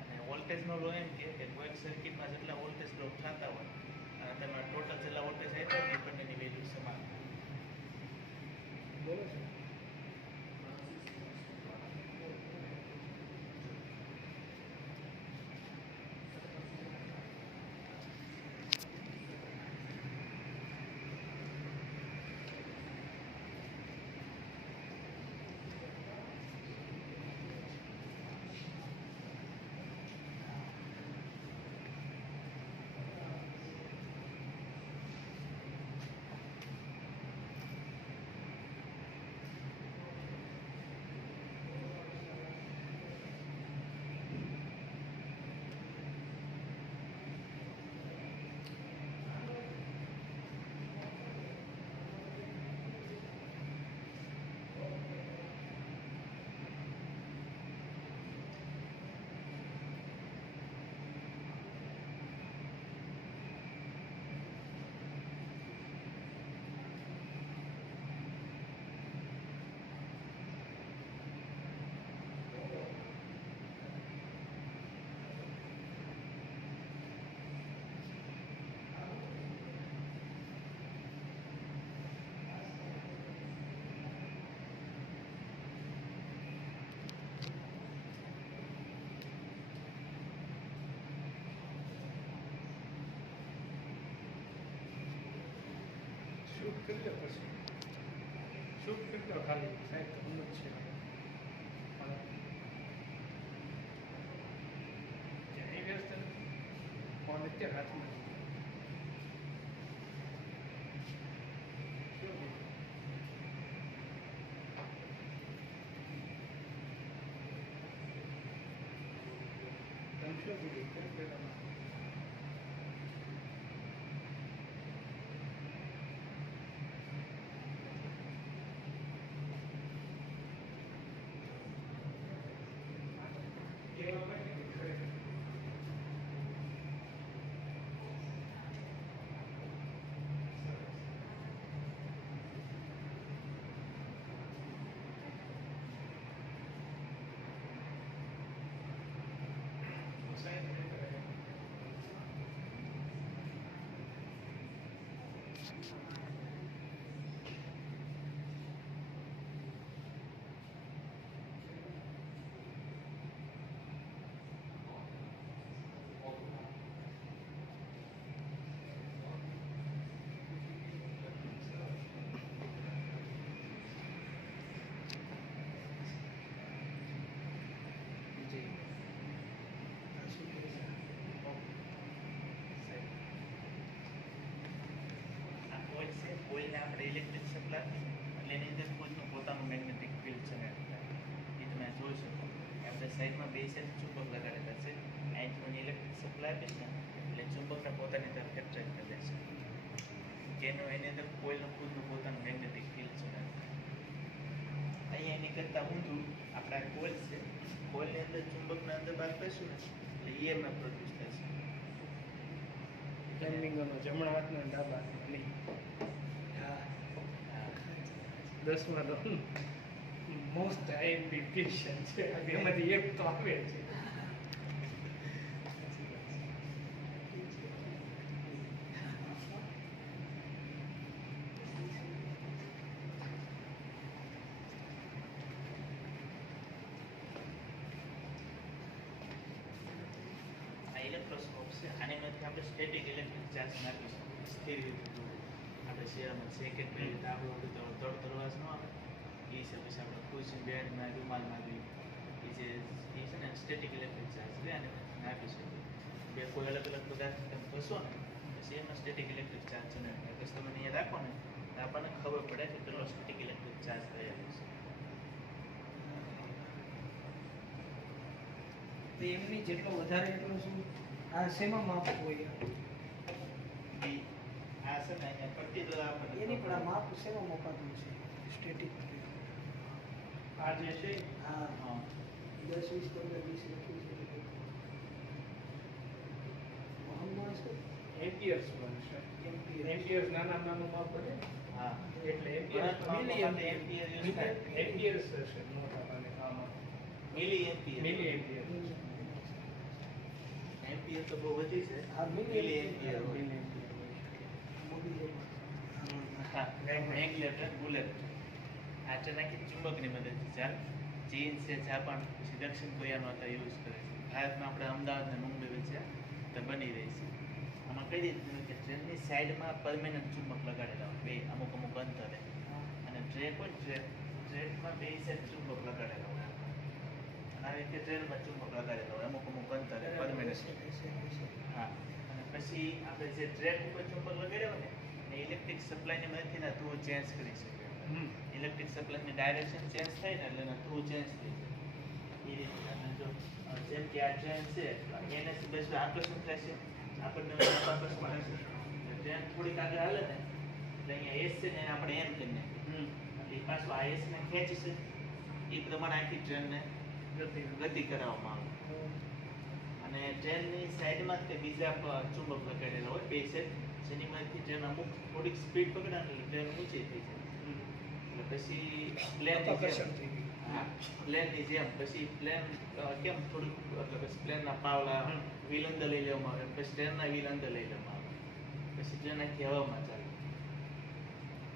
અને વોલ્ટેજનો લો એમ કે કોઈ સર્કિટમાં જેટલા વોલ્ટેજ ડ્રોપ થતા હોય અને તેમાં ટોટલ જેટલા વોલ્ટેજ આપ્યા હોય ને એ બંનેની વેલ્યુ સમાન હોય. બોલો છો કરી લો પછી શૂટ કરી લો ખાલી સાહેબ તો જ છે એ વ્યવસ્થા ફોન અત્યારે હાથમાં તમે શું કીધું કેમ પહેલાં આ કોઇલ છે કોઇલને આપણે ઇલેક્ટ્રિક સપ્લાય એટલે એની અંદર કોઈનું પોતાનું મેગ્નેટિક ફિલ્ડ છે એ તમે જોઈ શકો આપણે સાઈડમાં બે સાઈડ ચુંબક લગાડેલા છે અહીંથી મને ઇલેક્ટ્રિક સપ્લાય આપીશ ને એટલે ચુંબકને પોતાની તરફ એટ્રેક્ટ કરે છે જેનું એની અંદર કોઈલનું ખુદનું પોતાનું મેગ્નેટિક ફિલ્ડ છે અહીંયા એની કરતાં ઊંધું આપણા કોઇલ છે કોઇલની અંદર ચુંબકના અંદર બહાર કરશું ને એટલે ઈએમએફ પ્રોડ્યુસ થશે પ્લમ્બિંગનો જમણા હાથનો અને ડાબા હાથનો નહીં હા 10માં તો મોસ્ટ આઈએમપી ક્વેશ્ચન છે આ બેમાંથી એક તો આવે છે આ ઇલેક્ટ્રોસ્કોપ છે આનીમાંથી આપણે સ્ટેટિક ઇલેક્ટ્રિક ચાર્જ નાખી શકીએ સ્થિર રીતે આપણે શેરમાં સેકન્ડ બે રીતે આપણો બધો તડતરવાસ ન આવે એ છે પછી આપણે ખુરશી બેડમાં રૂમાલમાં બી એ જે એ છે ને સ્ટેટિક ઇલેક્ટ્રિક ચાર્જ છે આને નાખી શકીએ બે કોઈ અલગ અલગ બધા તમે ઘસો ને પછી એમાં સ્ટેટિક ઇલેક્ટ્રિક ચાર્જ છે ને પછી તમે અહીંયા રાખો ને તો આપણને ખબર પડે કે કેટલો સ્ટેટિક ઇલેક્ટ્રિક ચાર્જ થયેલો છે તો એમની જેટલો વધારે એટલો શું આ શેમાં માપ હોય એ આ છે ને અહીંયા પર્ટિક્યુલર આપણને એની પણ આ માપ શેમાં મપાતું છે સ્ટેટિક આ જે છે હા હા 10 20 15 20 21 મોહમ્મદ છે એમ્પિયર્સ બનશે એમ્પિયર એમ્પિયર્સ નાના નાનું માપ પડે હા એટલે ગણતરીમાં માટે એમ્પિયર યુઝ થાય એમ્પિયર્સ હશે મોટા ભાગે આમાં મિલી એમ્પિયર મિલી એમ્પિયર એમ્પિયર તો બહુ વધી છે હા, મિલી એમ્પિયર હોય મિલી એમ્પિયર મોદી હા મેગ્નેટ બુલેટ આ ચનાકી ચુંબકની મદદથી ચાલ ચીન છે જાપાન પછી દક્ષિણ કોરિયાનો અત્યારે યુઝ કરે છે ભારતમાં આપણે અમદાવાદ અને મુંબઈ વચ્ચે તો બની રહી છે આમાં કઈ રીતનું કે ટ્રેનની સાઈડમાં પરમેનન્ટ ચુંબક લગાડેલા હોય બે અમુક અમુક અંતરે અને ટ્રેક હોય ટ્રેકમાં બે સાઈડ ચુંબક લગાડેલા હોય અને આવી રીતે ટ્રેનમાં ચુંબક લગાડેલા હોય અમુક અમુક અંતરે પરમેનન્ટ હા અને પછી આપણે જે ટ્રેક ઉપર ચુંબક લગાડ્યા હોય ને ઇલેક્ટ્રિક સપ્લાયની મદદથી ના થ્રુ ચેન્જ કરી શકીએ ઇલેક્ટ્રિક સપ્લાયની ડાયરેક્શન ચેન્જ થાય ને એટલે એના થ્રુ ચેન્જ થઈ જાય એ રીતે અને જો જેમ કે આ ટ્રેન છે એને બેસું આકર્ષણ થાય છે આપણને આકર્ષણ થાય છે ટ્રેન થોડીક આગળ હાલે ને એટલે અહીંયા એસ છે ને એને આપણે એમ કરી નાખીએ એટલે એ પાછું આ એસને ખેંચશે એ પ્રમાણે આખી ટ્રેનને ગતિ કરાવવામાં આવે અને ટ્રેનની સાઈડમાં તે બીજા ચુંબક લગાડેલા હોય બે સાઈડ જેની મદદથી ટ્રેન અમુક થોડીક સ્પીડ પકડે ને એટલે ટ્રેન ઊંચી થઈ જાય એટલે પછી આકર્ષણ થઈ ગયું હા પ્લેનની જેમ પછી પ્લેન કેમ થોડુંક એટલે પછી પ્લેનના પાવલા વ્હીલ અંદર લઈ લેવામાં આવે પછી ટ્રેનના વ્હીલ અંદર લઈ લેવામાં આવે પછી ટ્રેન આખી હવામાં ચાલે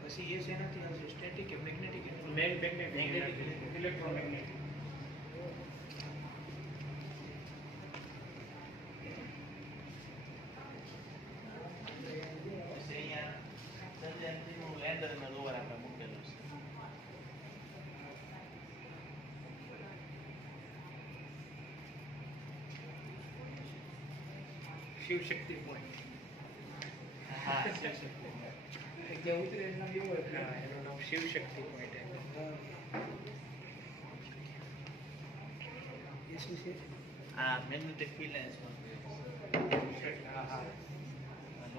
પછી એ શેનાથી આવશે સ્ટેટિક કે મેગ્નેટિક મેગ્નેટિક ઇલેક્ટ્રોમેગ્નેટિક પછી અહીંયા ચંદ્રયાન3નું લેન્ડર શિવશક્તિ પોઈન્ટ. હા શિવશક્તિ. જગ્યા ઉતરે એના બી હોય. હા, એનું નામ શિવશક્તિ પોઈન્ટ. એ શું છે? આ મેગ્નેટિક ફિલ્ડ લાઇન્સ હા હા,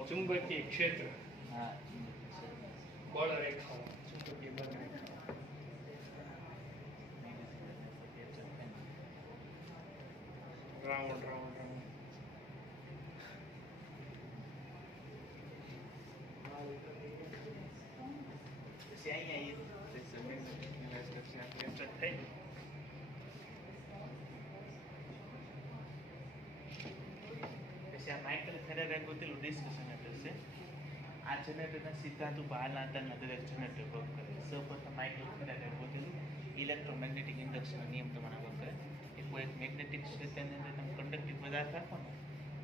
ચુંબકીય ક્ષેત્ર, હા બળ રેખાઓ, ચુંબકીય બળ રેખાઓ. Round round round. પછી અહીંયા થઈ પછી આ માઇકલ ફેરાડે ગોતેલું ડિસ્કશન છે. આ જનરેટરના સિદ્ધાંત ઉપર હાલના અંતરના દરેક જનરેટર વર્ક કરે. સૌપ્રથમ માઇકલ ફેરાડે ગોતેલું ઇલેક્ટ્રોમેગ્નેટિક ઇન્ડક્શનનો નિયમ તમારા વર્ક કરે. એ કોઈ એક મેગ્નેટિક ક્ષેત્રની અંદર તમે કંડક્ટિવ પદાર્થ રાખો ને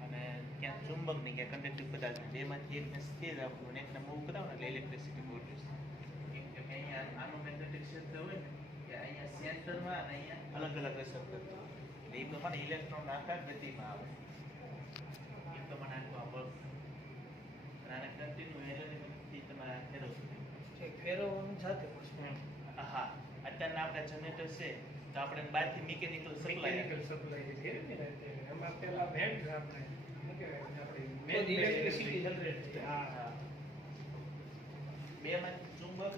અને ક્યાં ચુંબક ને ક્યાં કંડક્ટિવ પદાર્થ બેમાંથી એકને સ્થિર રાખવું અને એકને મૂવ કરાવો ને એટલે ઇલેક્ટ્રિસિટી પ્રોડ્યુસ થાય. કેમ કે અહીંયા આનું મેગ્નેટિક ક્ષેત્ર હોય ને કે અહીંયા સેન્ટરમાં અને અહીંયા અલગ અલગ અસર કરતો હોય. એટલે એ પ્રમાણે ઇલેક્ટ્રોન આકાર ગતિમાં આવે. એ પ્રમાણે આખું આ વર્ક અને આને કન્ટિન્યુ એલિમેન્ટથી તમારે આ ફેરવવું છે ફેરવવાનું સાથે પછી. હા અત્યારના આપણા જનરેટર છે તો આપણે બહારથી મિકેનિકલ સપ્લાય મિકેનિકલ સપ્લાય છે ને, એમાં પેલા વેન્ટ આપણે શું કહેવાય આપણે તો ઇલેક્ટ્રિસિટી જનરેટ થાય. હા હા. બેમાંથી ચુંબક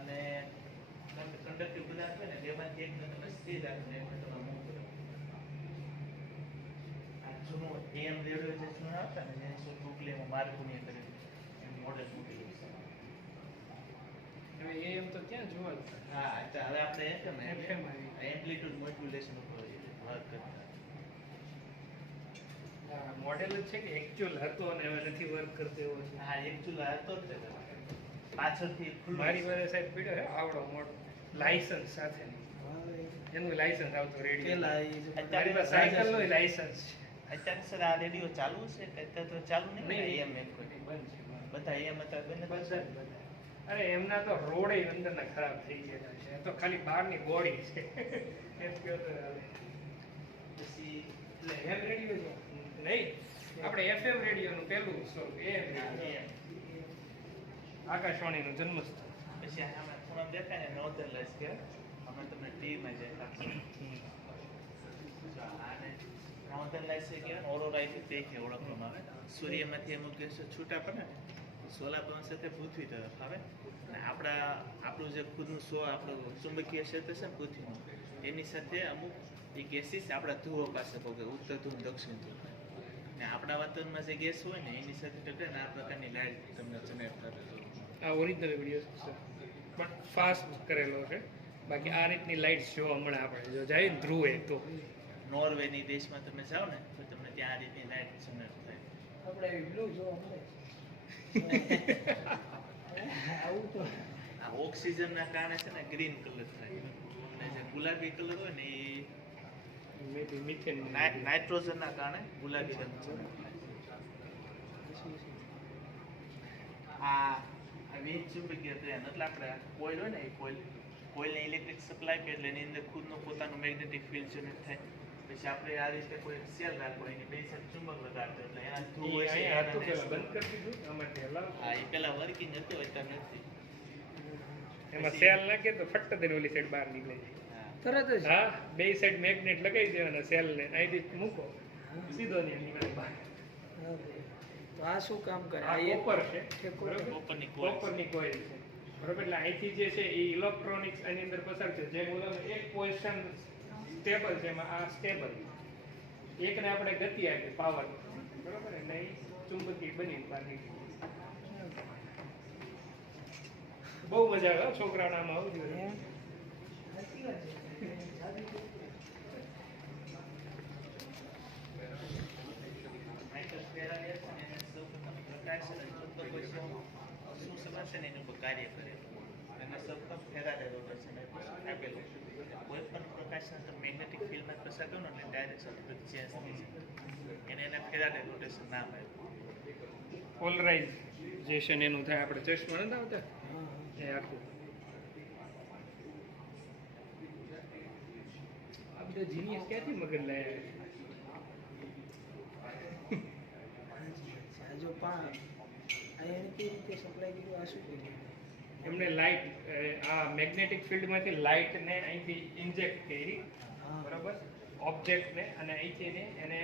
અને કંડક્ટિવ પદાર્થ હોય ને બેમાંથી એકને તમે સ્થિર રાખીને એકને તમે મૂવ કરો. આ જૂનું AM રેડિયો જે જૂના હતા ને જેની શું ટૂંકલીમાં માર્કોની કરી એનું મોડેલ મૂકેલું છે. હવે એમ તો ક્યાં જોવા જ હા અચ્છા હવે આપણે FM FM આવી. એમ્પ્લિટ્યુડ મોડ્યુલેશન ઉપર વર્ક કરતા. મોડેલ જ છે કે એકચ્યુઅલ હતો અને હવે નથી વર્ક કરતો એવો છે. હા એકચ્યુઅલી હતો જ તે પાછળથી ખુલ્લું મારી પાસે સાહેબ પીડ્યો છે આવડો મોટો લાયસન્સ સાથે એનું લાયસન્સ આવતું રેડિયો. પેલા એ જો મારી પાસે સાયકલનું લાયસન્સ અત્યારે સર આ રેડિયો ચાલુ છે કે અત્યારે તો ચાલુ નહીં નહીં. AM એમ કોઈ છે. બંધ છે બંધ. બધા AM અત્યારે બંધ જ છે. બધા. અરે એમના તો રોડે અંદરના ખરાબ થઈ ગયેલા છે. આ તો ખાલી બહારની બોડી છે એમ કહો તો હાલે. પછી એટલે એમ રેડિયો છે નહીં, આપણે FM રેડિયોનું પહેલું સ્વરૂપ AM રેડિયો. આકાશવાણીનું જન્મસ્થળ. પછી આમાં ખૂણામાં દેખાય ને નોર્ધન લાઇટ્સ કે અમે તમને ટીવીમાં જે આને નોર્ધન લાઇટ્સ એ કહેવાય ઓરોરા તરીકે ઓળખવામાં આવે. સૂર્યમાંથી અમુક ગેસો છૂટા પડે ને સોલાર પવન સાથે પૃથ્વી તરફ આવે અને આપણું જે ખુદનું આપણું ચુંબકીય ક્ષેત્ર છે ને પૃથ્વીનું એની સાથે અમુક એ ગેસીસ આપણા ધ્રુવો પાસે પહોંચે ઉત્તર ધ્રુવ દક્ષિણ ધ્રુવ ને આપણા વાતાવરણમાં જે ગેસ હોય ને એની સાથે ટકરાઈને આ પ્રકારની લાઇટ તમને જનરેટ કરે. આ ઓરિજિનલ વિડીયો છે પણ ફાસ્ટ કરેલો છે. બાકી આ રીતની લાઇટ્સ જોવા મળે આપણે જો જાય ને ધ્રુવે તો. નોર્વેની દેશમાં તમે જાઓ ને તો તમને ત્યાં આ રીતની લાઇટ જનરેટ થાય. આપણે બ્લુ જોવા મળે આવું તો આ ઓક્સિજનના કારણે છે ને ગ્રીન કલર થાય અને જે ગુલાબી કલર હોય ને એ મેબી મિથેન નાઇટ્રોજનના કારણે ગુલાબી રંગ છે. આ વીજ ચુંબકીય ટ્રેન એટલે આપણે કોઇલ હોય ને એ કોઇલને ઇલેક્ટ્રિક સપ્લાય કરે એટલે એની અંદર ખુદનું પોતાનું મેગ્નેટિક ફિલ્ડ જનરેટ થાય. પછી આપણે આ રીતે કોઈ સેલ રાખો એની બે સાઈડ ચુંબક લગાડતો એટલે એના ધ્રુવ હોય છે અહીંયા હતું એના પેલા બંધ કરી દીધું આમાંથી હલાવ. હા એ પેલા વર્કિંગ હતી અત્યારે નથી. એમાં સેલ નાખીએ તો ફટ દઈને ઓલી સાઈડ બહાર નીકળે છે. હા તરત જ હા, બે સાઈડ મેગ્નેટ લગાવી દેવાના સેલ ને અહીંથી મૂકો સીધો ને નીકળે બહાર. હા, તો આ શું કામ કરે આ આ એક કોપર છે એક બરોબર? કોપરની coil. કોપરની કોઇલ છે બરોબર. એટલે અહીંથી જે છે એ ઇલેક્ટ્રોનિક્સ આની અંદર પસાર છે. જેમ ઓલામાં એક પોઝિશન સ્ટેબલ છે એમાં આ સ્ટેબલ. એકને આપણે ગતિ આપી પાવર બરોબર એટલે એ ચુંબકીય બની બહાર નીકળી. બહુ મજા આવે હો છોકરાને આમાં આવવું જોઈએ. હે? સાચી વાત છે. માઇકલ ફેરાડે છે ને એને સૌપ્રથમ પ્રકાશ અને ચુંબકીય શું સમજશે ને એની ઉપર કાર્ય કરેલું અને સૌપ્રથમ ફેરાડે રોટેશન આપેલું. કોઈ પણ પ્રકાશને તમે મેગ્નેટિક ફિલ્ડમાં પસાર કરો ને એટલે ડાયરેક્શન ચેન્જ થઈ જાય એને એના ફેરાડે રોટેશન નામ આપ્યું. પોલરાઇઝેશન એનું થાય. આપણે ચશ્મા નથી આવતા હા, એ આખું. આ બધો જીનિયસ ક્યાંથી મગજ લાયા? તો અહીંયા એને કઈ રીતે સપ્લાય કર્યું આ શું કર્યું એમને લાઇટ આ મેગ્નેટિક ફિલ્ડમાંથી લાઇટને અહીંથી ઇન્જેક્ટ કરી હા બરાબર ઓબ્જેક્ટને અને અહીંથી એને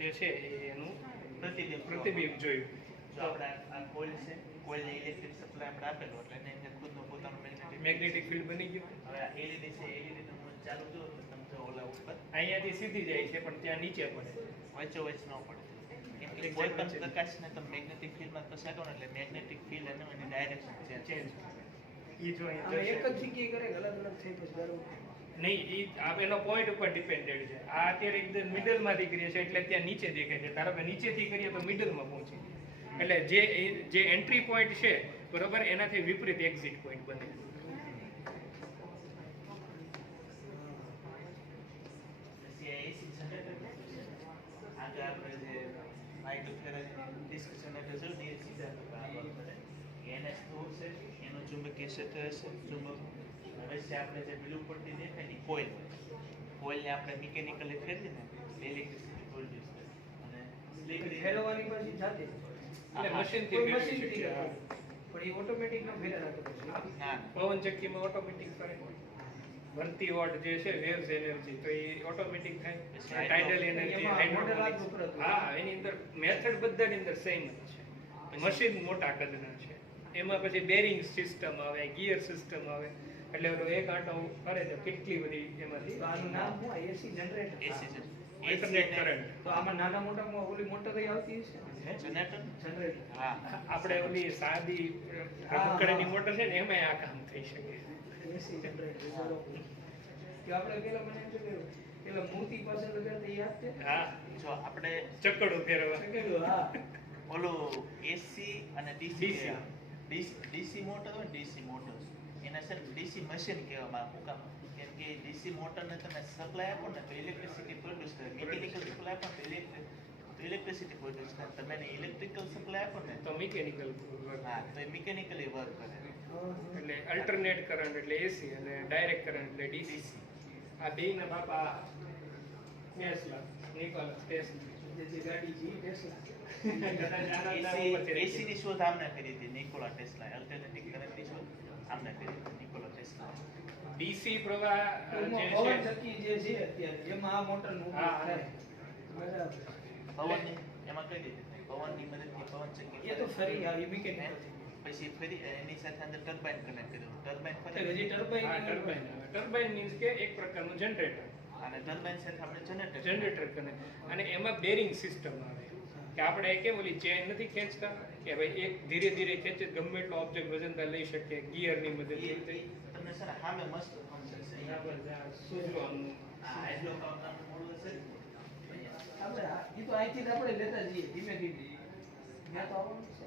જે છે એ એનું પ્રતિબિંબ જોયું. જો આપણે આ કોઇલ છે કોઇલને ઇલેક્ટ્રિક સપ્લાય આપણે આપેલો એટલે એને એમને ખુદનું પોતાનું મેગ્નેટિક ફિલ્ડ બની ગયું. હવે આ એલઈડી છે એલઈડી નું ચાલુ જો તો તમે જો ઓલા ઉપર અહીંયાથી સીધી જાય છે પણ ત્યાં નીચે પડે. વચ્ચે વચ્ચે ન પડે કેમ કે કોઈ પણ પ્રકાશને તમે મેગ્નેટિક ફિલ્ડમાં પસારો ને એટલે મેગ્નેટિક ફિલ્ડ અને એની ડાયરેક્શન ચેન્જ ઈ જો અહીં આમાં એક જોઈ જ જગ્યાએ કરે કે અલગ અલગ થઈ પછી બરાબર નહીં ઈ આ એનો પોઈન્ટ ઉપર ડિપેન્ડેડ છે. આ અત્યારે એકદમ મિડલમાંથી કરીએ છીએ એટલે ત્યાં નીચે દેખાય છે. ધારો કે નીચેથી કરીએ તો મિડલમાં પહોંચી એટલે જે એન્ટ્રી પોઈન્ટ છે બરોબર એનાથી વિપરીત એક્ઝિટ પોઈન્ટ બને. પછી આ એસી જનરેટર આગળ આપણે જે માઇક્રોફેરાડની ડિસ્કશન એટલે જો ને સીધા આગળ પડે એને સ્ટોર છે એનો ચુંબકીય ક્ષેત્ર છે ચુંબક હવે છે આપણે જે બ્લુ પટ્ટી દેખાય ને કોઇલ કોઇલને આપણે મિકેનિકલી ફેરવીને ઇલેક્ટ્રિસિટી પ્રોડ્યુસ કરે અને સ્લીપ ફેરવવાની પછી જાતે એટલે મશીનથી કોઈ ફેરવી મશીનથી શકીએ. કરે. પણ એ ઓટોમેટિક નો ફેરવી રાખે પછી ના પવન ચક્કીમાં ઓટોમેટિક ફરે. બનતી વોટ જે છે વેવ્સ એનર્જી તો એ ઓટોમેટિક થાય. ટાઇડલ એનર્જી એમાં મોટર લાગતું પડતું. હા એની અંદર મેથડ બધાની અંદર સેમ જ છે. મશીન મોટા કદના છે. એમાં પછી બેરિંગ સિસ્ટમ આવે ગિયર સિસ્ટમ આવે એટલે ઓલો એક આંટો ફરે તો કેટલી બધી એમાંથી તો આનું નામ શું એસી જનરેટર એસી છે ઓલ્ટરનેટ કરંટ. તો આમાં નાના મોટામાં ઓલી મોટર કઈ આવતી હશે જનરેટર જનરેટર હા આપણે ઓલી સાદી હા. રમકડાની મોટર છે ને એમાં આ કામ થઈ શકે. એસી જનરેટર બરોબર. કે આપણે પેલા મને એમ છે કે પેલા મૂર્તિ પાસે લગાડતા એ યાદ છે હા જો આપણે ચક્કડું ફેરવા કેટલું? હા ઓલું એસી અને DC. ડીસી મોટર હોય ડીસી મોટર એના સર ડીસી મશીન કહેવામાં શું કામ કેમ કે ડીસી મોટરને તમે સપ્લાય આપો ને તો ઇલેક્ટ્રિસિટી પ્રોડ્યુસ કરે મિકેનિકલ સપ્લાય આપો ને તો ઇલેક્ટ્રિસિટી પ્રોડ્યુસ કરે તમે એને ઇલેક્ટ્રિકલ સપ્લાય આપો ને તો મિકેનિકલ હા તો એ મિકેનિકલી વર્ક કરે એટલે અલ્ટરનેટ કરંટ એટલે એસી અને ડાયરેક્ટ કરંટ એટલે ડીસી. આ બેયના બાપા ટેસ્લા નિકોલસ ટેસ્લા જે ગાડી છે એ ટેસ્લા. કદાચ આના નામ ઉપરથી એસી ની શોધ આમને કરી હતી નિકોલા ટેસ્લા અલ્ટરનેટિવ કરંટની શોધ આમને કરી હતી નિકોલા ટેસ્લા ડીસી પ્રવાહ ટૂંકમાં જે પવન છે ચક્કી જે છે અત્યારે એમાં આ મોટરનો ઉપયોગ હા, થાય. બરાબર. પવનની એમાં કઈ રીતે પવનની મદદથી પવન ચક્કી એ તો ફરી આવી મિકેનિકલ. પછી ફરી એની સાથે અંદર ટર્બાઇન કનેક્ટ કર્યું ટર્બાઇન એટલે હજી હા ટર્બાઇન ટર્બાઇન આવે. ટર્બાઇન મીન્સ કે એક પ્રકારનું જનરેટર. અને ટર્બાઇન સાથે આપણે જનરેટર કને અને એમાં બેરિંગ સિસ્ટમ આવે કે આપણે કેમ ઓલી ચેન નથી ખેંચતા કે ભાઈ એક ધીરે ધીરે ખેંચે તો ગમે એટલો ઓબ્જેક્ટ વજનદાર લઈ શકે ગિયરની મદદથી. તમને છે ને સામે મસ્ત સમજાશે બરાબર છે. આ સૂઝવાનું. આ હાઇડ્રો પાવરનું મોડું છે આપણે એ તો અહીંથી જ આપણે લેતા જઈએ ધીમે ધીમે. ત્યાં તો આવવાનું છે.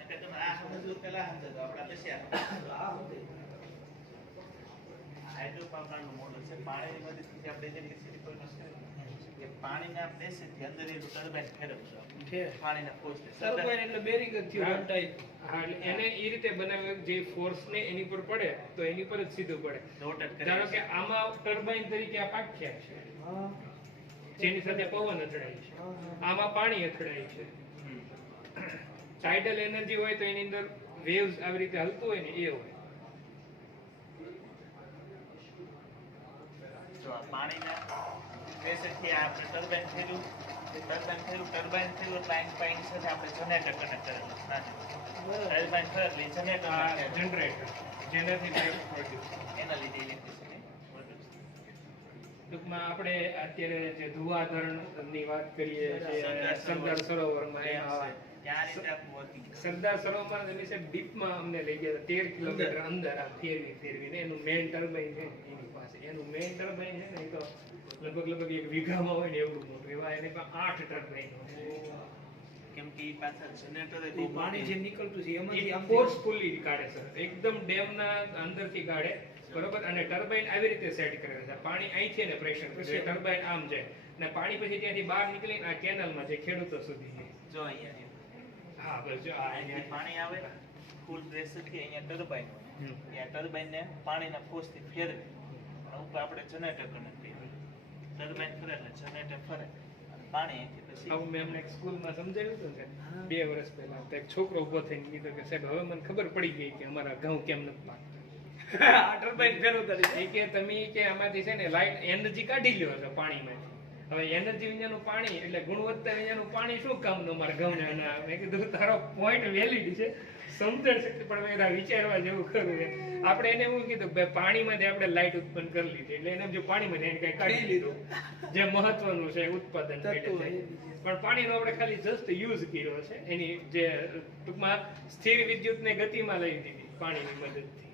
એટલે તમે આ સમજવું પહેલા સમજો આપણે પછી આ આ હોતે. હાઇડ્રો પાવરનું મોડું છે પાણીની મદદથી આપણે ઇલેક્ટ્રિસિટી પ્રોડ્યુસ કરીએ કે પાણીના પ્રેશરથી અંદર એનું ટર્બાઇન ફેરવશું આપણે. છે. પાણીના ફોર્સને ટર્બાઇન એટલે બેરિંગ જ થયું હા. one type. હા, એટલે એને એ રીતે બનાવ્યું કે જે ફોર્સ ને એની પર પડે તો એની પર જ સીધું પડે. રોટેટ ધારો કે આમાં ટર્બાઇન તરીકે આ પાખ્યા છે હા જેની સાથે પવન અથડાય છે. હા, હા. આમાં પાણી અથડાય છે. ટાઇડલ એનર્જી હોય તો એની અંદર વેવ્સ આવી રીતે હલતું હોય ને એ હોય. જો આ પાણીના પ્રેશરથી આપણે ટર્બાઇન ફેર્યું ટર્બાઇન ફેર્યું એટલે આઈન પાઈન સાથે આપણે જનરેટર કનેક્ટ કરેલું છે ટર્બાઇન ફરે એટલે જનરેટર આ જનરેટર જેનાથી વેવ પ્રોડ્યુસ. એના લીધે ઇલેક્ટ્રિસિટી પ્રોડ્યુસ ટૂંકમાં આપણે અત્યારે જે ધુવાધરની વાત કરીએ છીએ સરદાર સરોવરમાં એમાં ત્યાં રીતે આખું વર્કિંગ સરદાર સરોવરમાં એની સાહેબ ડીપમાં અમને લઈ ગયા હતા 13 કિલોમીટર અંદર આ ફેરવીને એનું મેઇન ટર્બાઇન છે ને એની પાસે એનું મેઇન ટર્બાઇન છે ને એ તો લગભગ એક વીઘામાં હોય ને એવું મોટું એવા એની પાસે 8 ટર્બાઇન કેમ કે ઈ પાછળ જનરેટર એ પાણી જે નીકળતું છે એમાંથી આમ ફોર્સફુલી કાઢે સર એકદમ ડેમના અંદરથી કાઢે બરોબર અને ટર્બાઇન આવી રીતે સેટ કરેલું છે પાણી અહીંથી ને પ્રેશર ટર્બાઇન આમ જાય અને પાણી પછી ત્યાંથી બહાર નીકળીને આ કેનલમાં જે ખેડૂતો સુધી જાય. જો અહીંયા હા બસ જો આ અહીંથી અહીંયા પાણી આવે ફૂલ પ્રેશરથી અહીંયા ટર્બાઇન હોય હમ. ત્યાં ટર્બાઇનને પાણીના ફોર્સથી ફેરવે અને ઉપર આપણે જનરેટર કનેક્ટ કરીએ ટર્બાઇન ફરે એટલે જનરેટર ફરે અને પાણી અહીંથી આવું મેં અમને એક સ્કૂલમાં સમજાવ્યું હતું ને હા. 2 વર્ષ પહેલા તો એક છોકરો ઊભો થઈને કીધું કે સાહેબ હવે મને ખબર પડી ગઈ કે અમારા ઘઉં કેમ નથી પાકતા. આ ટર્બાઇન ફેરવતા રહી. એ કે તમે કે આમાંથી છે ને લાઈટ એનર્જી કાઢી લ્યો છો પાણીમાંથી. હવે એનર્જી વિનાનું પાણી એટલે ગુણવત્તા વિનાનું પાણી શું કામનું અમારા ઘઉંને આના? મેં કીધું તારો પોઈન્ટ વેલિડ છે, સમજણ શક્તિ પણ મેં કીધું વિચારવા જેવું ખરું છે. આપણે એને એવું કીધું કે પાણીમાંથી આપણે લાઈટ ઉત્પન્ન કરી લીધી એટલે એને જો પાણીમાંથી એને કઈ કાઢી લીધું જે મહત્વનું છે ઉત્પાદન માટે તત્વો છે. એ બીજે. પણ પાણીનો આપણે ખાલી જસ્ટ યુઝ કર્યો છે, એની જે ટૂંકમાં સ્થિર વિદ્યુતને ગતિમાં લઈ દીધી પાણીની મદદથી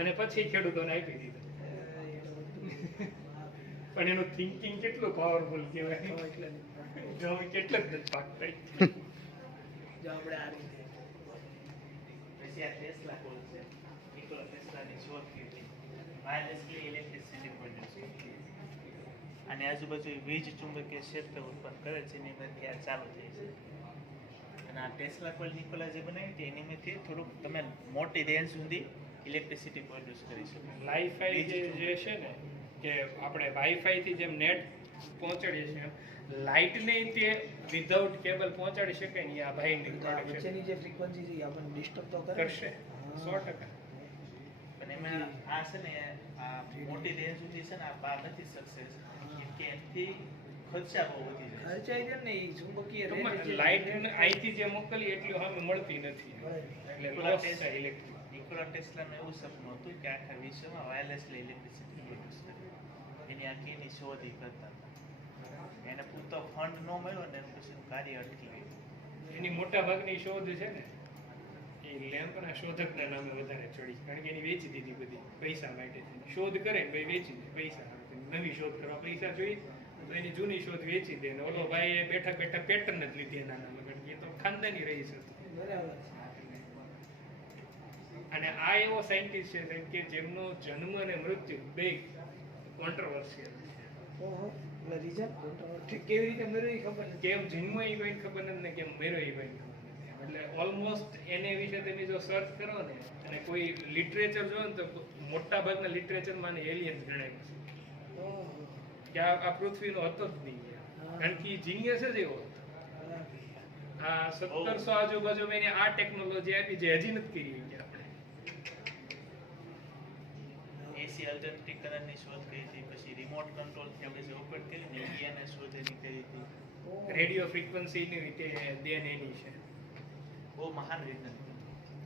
અને પછી ખેડૂતોને આપી દીધું. પણ એનું થિંકિંગ કેટલું પાવરફુલ કહેવાય. તો એટલે નહીં. ઘઉં કેટલા જ નથી પાકતા. જો આપણે આ રીતે પછી આ ટેસ્લા કોલ છે. નિકોલા ટેસ્લાની શોધ કરી. વાયરલેસલી ઇલેક્ટ્રિસિટી પ્રોડ્યુસ કરી. અને આજુબાજુ વીજ ચુંબકીય ક્ષેત્ર ઉત્પન્ન કરે છે એની બધી આ ચાલુ થઈ છે. અને આ ટેસ્લા કોલ નિકોલા જે બનાવી છે એનીમાંથી થોડુંક તમે મોટી રેન્જ સુધી ઇલેક્ટ્રિસિટી પ્રોડ્યુસ કરી શકો. લાઈફાઈ જે છે ને કે આપણે વાઈફાઈ થી જેમ નેટ પહોંચાડીએ છીએ લાઇટ ને તે વિધાઉટ કેબલ પહોંચાડી શકે ને આ ભાઈની આ પ્રોડક્શન વચ્ચેની જે ફ્રીક્વન્સી છે એ આપણને ડિસ્ટર્બ તો કરે ને. કરશે હા. 100%. પણ એમાં આ છે ને આ મોટી રેન્જ સુધી છે ને આ બહાર નથી શકશે કેમ કે એનાથી ખર્ચા બહુ વધી જાય છે. ખર્ચાઈ જાય ને એ ચુંબકીય ટૂંકમાં range જે લાઇટ છે, અહીંથી જે મોકલી એટલી સામે મળતી નથી એટલે નિકોલા લોસ છે ઇલેક્ટ્રિક. નિકોલા ટેસ્લાનું એવું સપનું હતું કે આખા વિશ્વમાં વાયરલેસલી ઇલેક્ટ્રિસિટી પ્રોડ્યુસ કરે. એની આખીની શોધ ઈ કરતા હતા. એને પૂરતો ફંડ ન મળ્યો ને પછી એનું કાર્ય અટકી ગયું. એની મોટા ભાગની શોધ છે ને એ લેમ્પના શોધકના નામે વધારે ચડી, કારણ કે એની વેચી દીધી બધી પૈસા માટે થઈને. શોધ કરે ને ભાઈ વેચી દે પૈસા આવે. નવી શોધ કરવા પૈસા જોઈએ તો એની જૂની શોધ વેચી દે ને ઓલો ભાઈ એ બેઠા બેઠા પેટર્ન જ લીધી એના નામે, કારણ કે એ તો ખાનદાની રહી છે. બરાબર છે. અને આ એવો સાયન્ટિસ્ટ છે સાહેબ કે જેમનો જન્મ અને મૃત્યુ બે કોન્ટ્રોવર્સિયલ છે. ઓહો એટલે રીઝન કેવી રીતે મેળવી ખબર નથી. કેમ જન્મ એ કોઈ ખબર નથી ને કેમ મર્યો એ કોઈ ખબર નથી. એટલે ઓલમોસ્ટ એને વિશે તમે જો સર્ચ કરો ને અને કોઈ લિટરેચર જો ને તો મોટા ભાગના લિટરેચરમાં એલિયન્સ ગણાય છે ઓહો. કે આ પૃથ્વીનો હતો જ નહીં. કારણ કે જીનિયસ જ એવો હતો. બરાબર. આ 1700 આજુબાજુ મેં એને આ ટેકનોલોજી આપી જે હજી નથી કરી કે આપણે. એસી અલ્ટરનેટિવ કરંટની શોધ કરી હતી. પછી રિમોટ કંટ્રોલથી આપણે જે ઓપરેટ કરી ને એની શોધ એની કરી હતી. ઓહો. રેડિયો ફ્રીક્વન્સીની રીતે દેન એની છે. બહુ મહાન વિજ્ઞાન.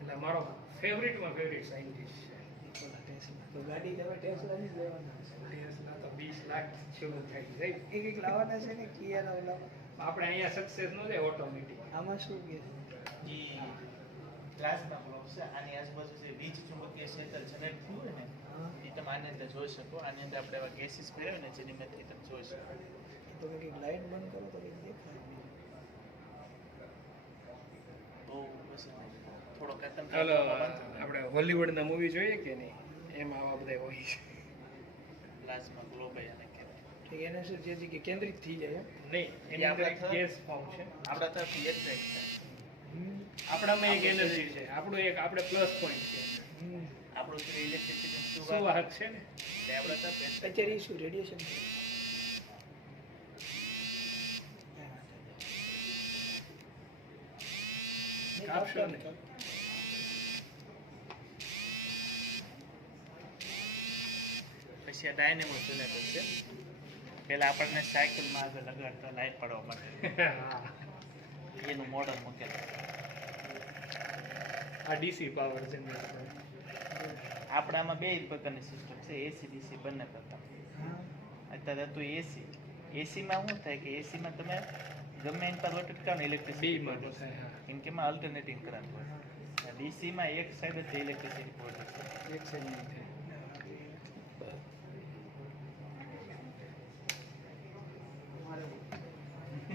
એટલે મારો ફેવરિટમાં ફેવરિટ સાયન્ટિસ્ટ છે. Nikola tesla. તો ગાડી તમે ટેસ્લાની જ લેવાના હશે. ટેસ્લા તો 20 લાખ શરૂ થાય છે. એક લાવવાના છે ને કિયાના ઓલામાં. આપણે અહીંયા સક્સેસ નો જાય ઓટોમેટિક. આમાં શું કે ઈ પ્લાઝ્મા બ્લોક છે. આની આજુબાજુ જે વીજ ચુંબકીય ક્ષેત્ર જનરેટ થયું હોય ને હા એ તમે આની અંદર જોઈ શકો. આની અંદર આપણે એવા ગેસીસ ભર્યા હોય ને જેની માંથી તમે જોઈ શકો. તમે કંઈક લાઈટ બંધ કરો તો કંઈક દેખાય. બહુ પછી થોડોક આ તમે ચાલો આપણે હોલીવુડના મૂવી જોઈએ કે નહીં, એમાં આવા બધા હોય છે. પ્લાઝ્મા ગ્લોબ એને કહેવાય. તો એને શું છે કે કેન્દ્રિત થઈ જાય એમ? નહીં, એની અંદર એક ગેસ ફોર્મ છે. આપણા તરફથી એટ્રેક્ટ થાય. આપણામાં એક એનર્જી છે, આપણું એક આપણે પ્લસ પોઈન્ટ છે. આપણું જે ઇલેક્ટ્રિસિટી સુવાહક છે ને. એટલે આપણા તરફ attract અત્યારે એ શું રેડિયેશન છે? કાપશો ને. પછી આ ડાયનેમો જનરેટર છે. પહેલા આપણને સાયકલમાં આગળ લગાડતા લાઈટ પાડવા માટે હા. એનું મોડલ મૂકેલું. આ ડીસી પાવર જનરેટર. આપણામાં બે પ્રકારની સિસ્ટમ છે, એસી ડીસી બંને પ્રકાર. અત્યારે હતું એસી. એસીમાં શું થાય કે એસીમાં તમે ગમે એની પર રોટેટ બે ઇલેક્ટ્રિસિટી માં પ્રોડ્યુસ થાય, હા. કેમ કે એમાં અલ્ટરનેટિંગ કરંટ હોય. ડીસીમાં એક સાઈડ જ ઇલેક્ટ્રિસિટી પ્રોડ્યુસ થાય. એક સેકન્ડ છે.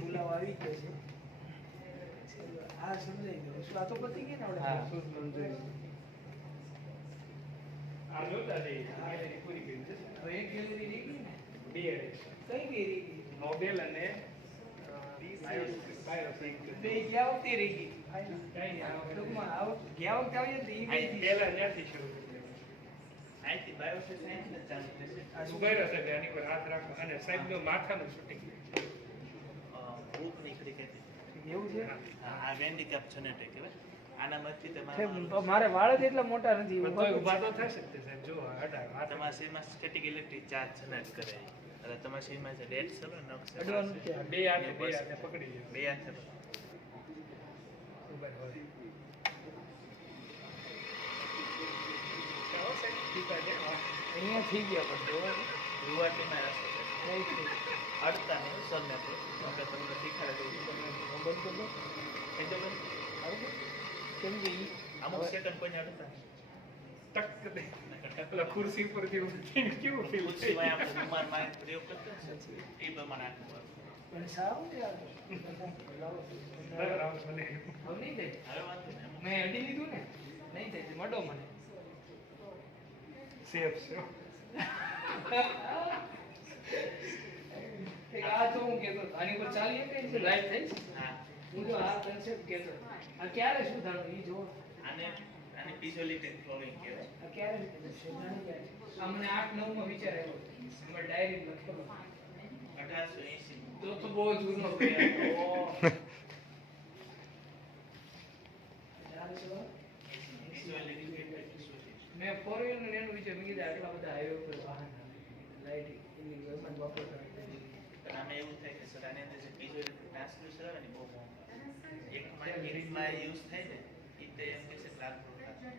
બોલાવા આવી ગયો છે. આ સમજાઈ ગયો. શું આ તો પતી ગઈ ને આપણે? હા. શું સમજાયું? આ જોતા જઈએ. ગેલેરી પૂરી કરી છે. હવે એક ગેલેરી રહી ગઈ ને? બે કઈ ગઈ રહી ગઈ? નોબેલ અને બાયોસિક. બે ગયા વખતે રહી ગઈ. કાંઈ નહીં, આ વખતે. ટૂંકમાં ગયા વખતે આવીએ ને તો ઈ ગઈ હતી. પહેલા ત્યાંથી શરૂ કરી. અહીંથી બાયોસેન્સ અહીંથી જ ચાલુ થશે. આ સુભાઈ સાહેબ આની પર હાથ રાખો અને સાહેબનું માથાનું શૂટિંગ. હૂક નીકળી ગઈ હતી. એવું છે આ વેન્ડિકાપ જનરેટર કહેવાય. આનામાંથી સાહેબ, તમારા મારે વાળ જ એટલા મોટા નથી પણ તોય ઊભા તો થશે જ તે સાહેબ જો હટાવ તમારા શરીરમાં સ્ટેટિક ઇલેક્ટ્રિક ચાર્જ જનરેટ કરે એટલે તમારા શરીરમાં જે રેડ સેલ હોય ને અડવાનું છે. બે હાથે પકડી લ્યો બે હાથે ઉપર હોય ચાલો સાહેબ ટીપા છે અહીંયા થઈ ગયા પણ જોવા રૂવાટીમાં રસ્તો છે. નહીં થઈ. અડતા નહીં સરને તો આપણે તમને શીખવાડે હું બંધ કરી દઉં. એ તો બંધ. બરાબર? કેમ કે ઈ અમુક સેકન્ડ કોઈને અડતા નહીં. ટક દે પેલા ખુરશી પરથી ઉઠીને કેવું ફીલ સિવાય આપણે રૂમાલમાં પ્રયોગ કરતા ને એ પ્રમાણે આખું પણ સારું છે આ તો. લાવો. મને હવે નહીં થાય. હવે વાંધો નહીં. મેં અડી લીધું ને નહીં થાય મડો મને સેફ છે એક આ તો હું કહેતો હતો. આની પર ચાલીએ કઈ છે લાઈટ થઈ હા હું તો આ કન્સેપ્ટ કહેતો હતો. આ ક્યારે શું થયું ઈ જો આને વિઝ્યુઅલિટી ફ્લોરિંગ કહેવાય. આ ક્યારે શોધવાની ક્યારે આ મને 8-9 માં વિચાર આવ્યો અમારે ડાયરી લખેલો 1880 તો બહુ જૂનો છે વિઝ્યુઅલિટી ફ્લોરિંગ. મેં ફોર વ્હીલર ને એનું વિચાર મેં કીધું આટલા બધા હાઈવે પર વાહન લાઈટ એની ગવર્મેન્ટ વાપરતા પણ આમાં એવું થાય કે સર આની અંદર જે વિઝ્યુઅલિટી ટ્રાન્સડ્યુસર આવે ને બહુ એકમાં યુઝ થાય ને એ તો એમ કે છે લાખ રૂપિયા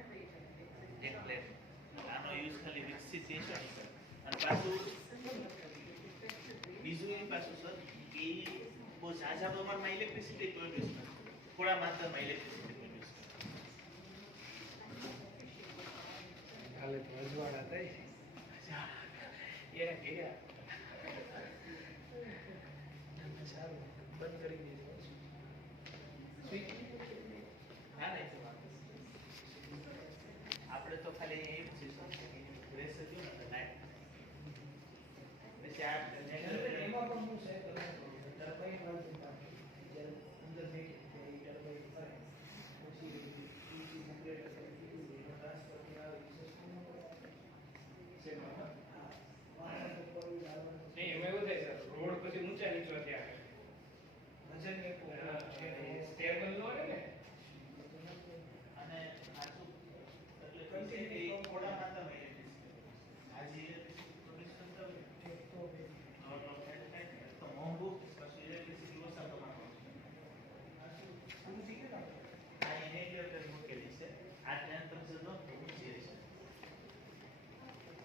એક પ્લેટ. આનો યુઝ ખાલી વિકસિત દેશો નહીં કરે. અને પાછું બીજું એ પાછું સર કે બહુ ઝાઝા પ્રમાણમાં ઇલેક્ટ્રિસિટી પ્રોડ્યુસ કરે. થોડા માત્રામાં ઇલેક્ટ્રિસિટી પ્રોડ્યુસ કરે. કાલે તો અજવાળા થઈ એને ગયા સારું બંધ કરી દીધું સ્વિચ હા નહીં તો વાંધો નહીં. આપણે તો ખાલી એવું છે શું કે પ્રેશર જો ને લાઈટ પછી આ એમાં પણ શું છે તમે ટર્બાઇન વાળું ચિંતા જ્યારે અંદર બે ટર્બાઇન ફરે પછી જનરેટર ટ્રાન્સફર આવે સિસ્ટમ નહીં એમાં એવું થાય સર રોડ પછી ઊંચા નીચા થયા સ્ટેબલ નો રહે ને અને પાછું એટલે કન્ટિન્યુ થોડા માત્રામાં ઇલેક્ટ્રિસિટી આજે ઇલેક્ટ્રિસિટી પ્રોડ્યુસ કરતા હોય તો મોંઘું પછી ઇલેક્ટ્રિસિટી ઓછા પ્રમાણમાં આ ઇનેબલર મૂકેલી છે. આ ટ્રેન તમે જો ઊંચી હશે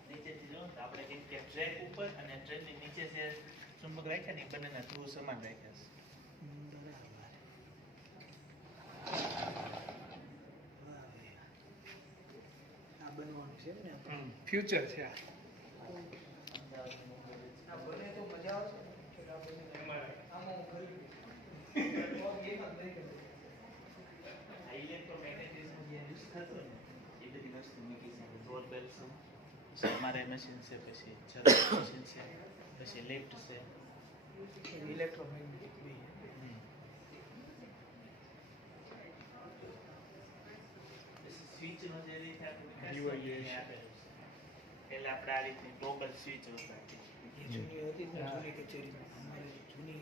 નીચેથી જો તો આપણે એક ટ્રેક ઉપર અને ટ્રેનની નીચે જે ચુંબક રાખ્યા ને એ બંનેના ધ્રુવ સમાન રાખ્યા છે. આ બનવાનું છે ને ફ્યુચર છે આ આ બને તો મજા આવશે ને કે આ બને એમાં આમાં હું કરી તો ગેમ જ નહીં કરું આ ઇલેક્ટ્રોમેગ્નેટિઝમ જે યુઝ થતો હોય ને એ બધી વસ્તુ મૂકી છે. ડોરબેલ છે, અમારે મશીન છે, પછી છત મશીન છે, પછી લિફ્ટ છે. ઇલેક્ટ્રોમેગ્નેટિક બી સ્વિચનો જે રીતે આપણે UI વિકાસ થયો એ આપેલું છે. પહેલા આપણે આ રીતની ગ્લોબલ સ્વિચ હતા. એ જૂની હતી ને જૂની કચેરીમાં અમારે જૂની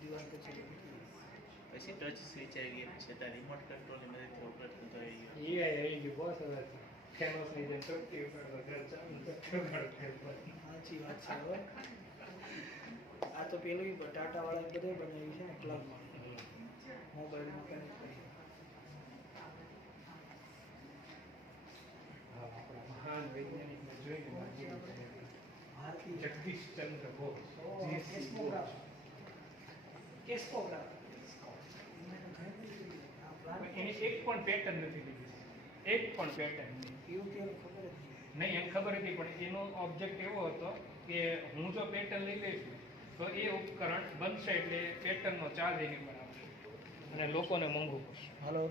દિવાલ કચેરી હતી પછી ટચ સ્વિચ આવી ગઈ છે. ત્યાં રિમોટ કંટ્રોલની મદદથી ઓપરેટ થતો આવી ગયો. AI આવી ગયું બોસ હવે ફેમસ ની જેમ ચોકતી ઉપર ઘર ચાલુ કરતો સાચી વાત છે હવે આ તો પેલું ટાટા વાળા બધે બનાવ્યું છે ને ક્લબમાં મોબાઈલમાં કનેક્ટ કરી હા આપણા મહાન વૈજ્ઞાનિકને જોઈને ભારતીય જગદીશ ચંદ્ર બોઝ કેસ્મોગ્રાફ કેસ્મોગ્રાફ એની એક પણ પેટર્ન નથી લીધી એક પણ પેટર્ન એવું કેવું ખબર જ નહીં એમ ખબર હતી પણ એનો ઓબ્જેક્ટ એવો હતો કે હું જો પેટર્ન લઈ લઈશું તો એ ઉપકરણ બનશે એટલે પેટર્નનો ચાર્જ એની પર આવશે અને લોકોને મોંઘું પડશે હાલો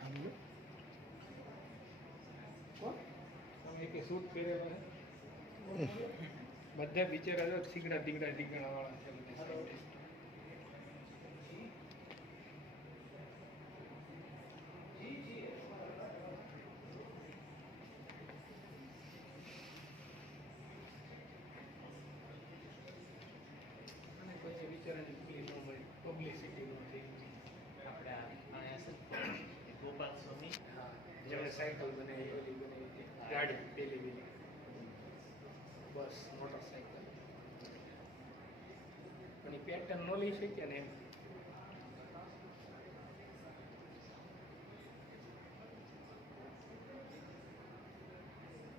હાલો તમે કે સૂટ પહેરેલો છે બધા બિચારા જો સીગડા દીગડા વાળા છે બધા. અને પછી બિચારાની તકલીફ ન સાયકલ બનાવી, ઓલી બનાવી, ગાડી પેલી બીજી, બસ મોટરસાયકલ. પણ એ પેટર્ન ન લઈ શકીએ ને એમ.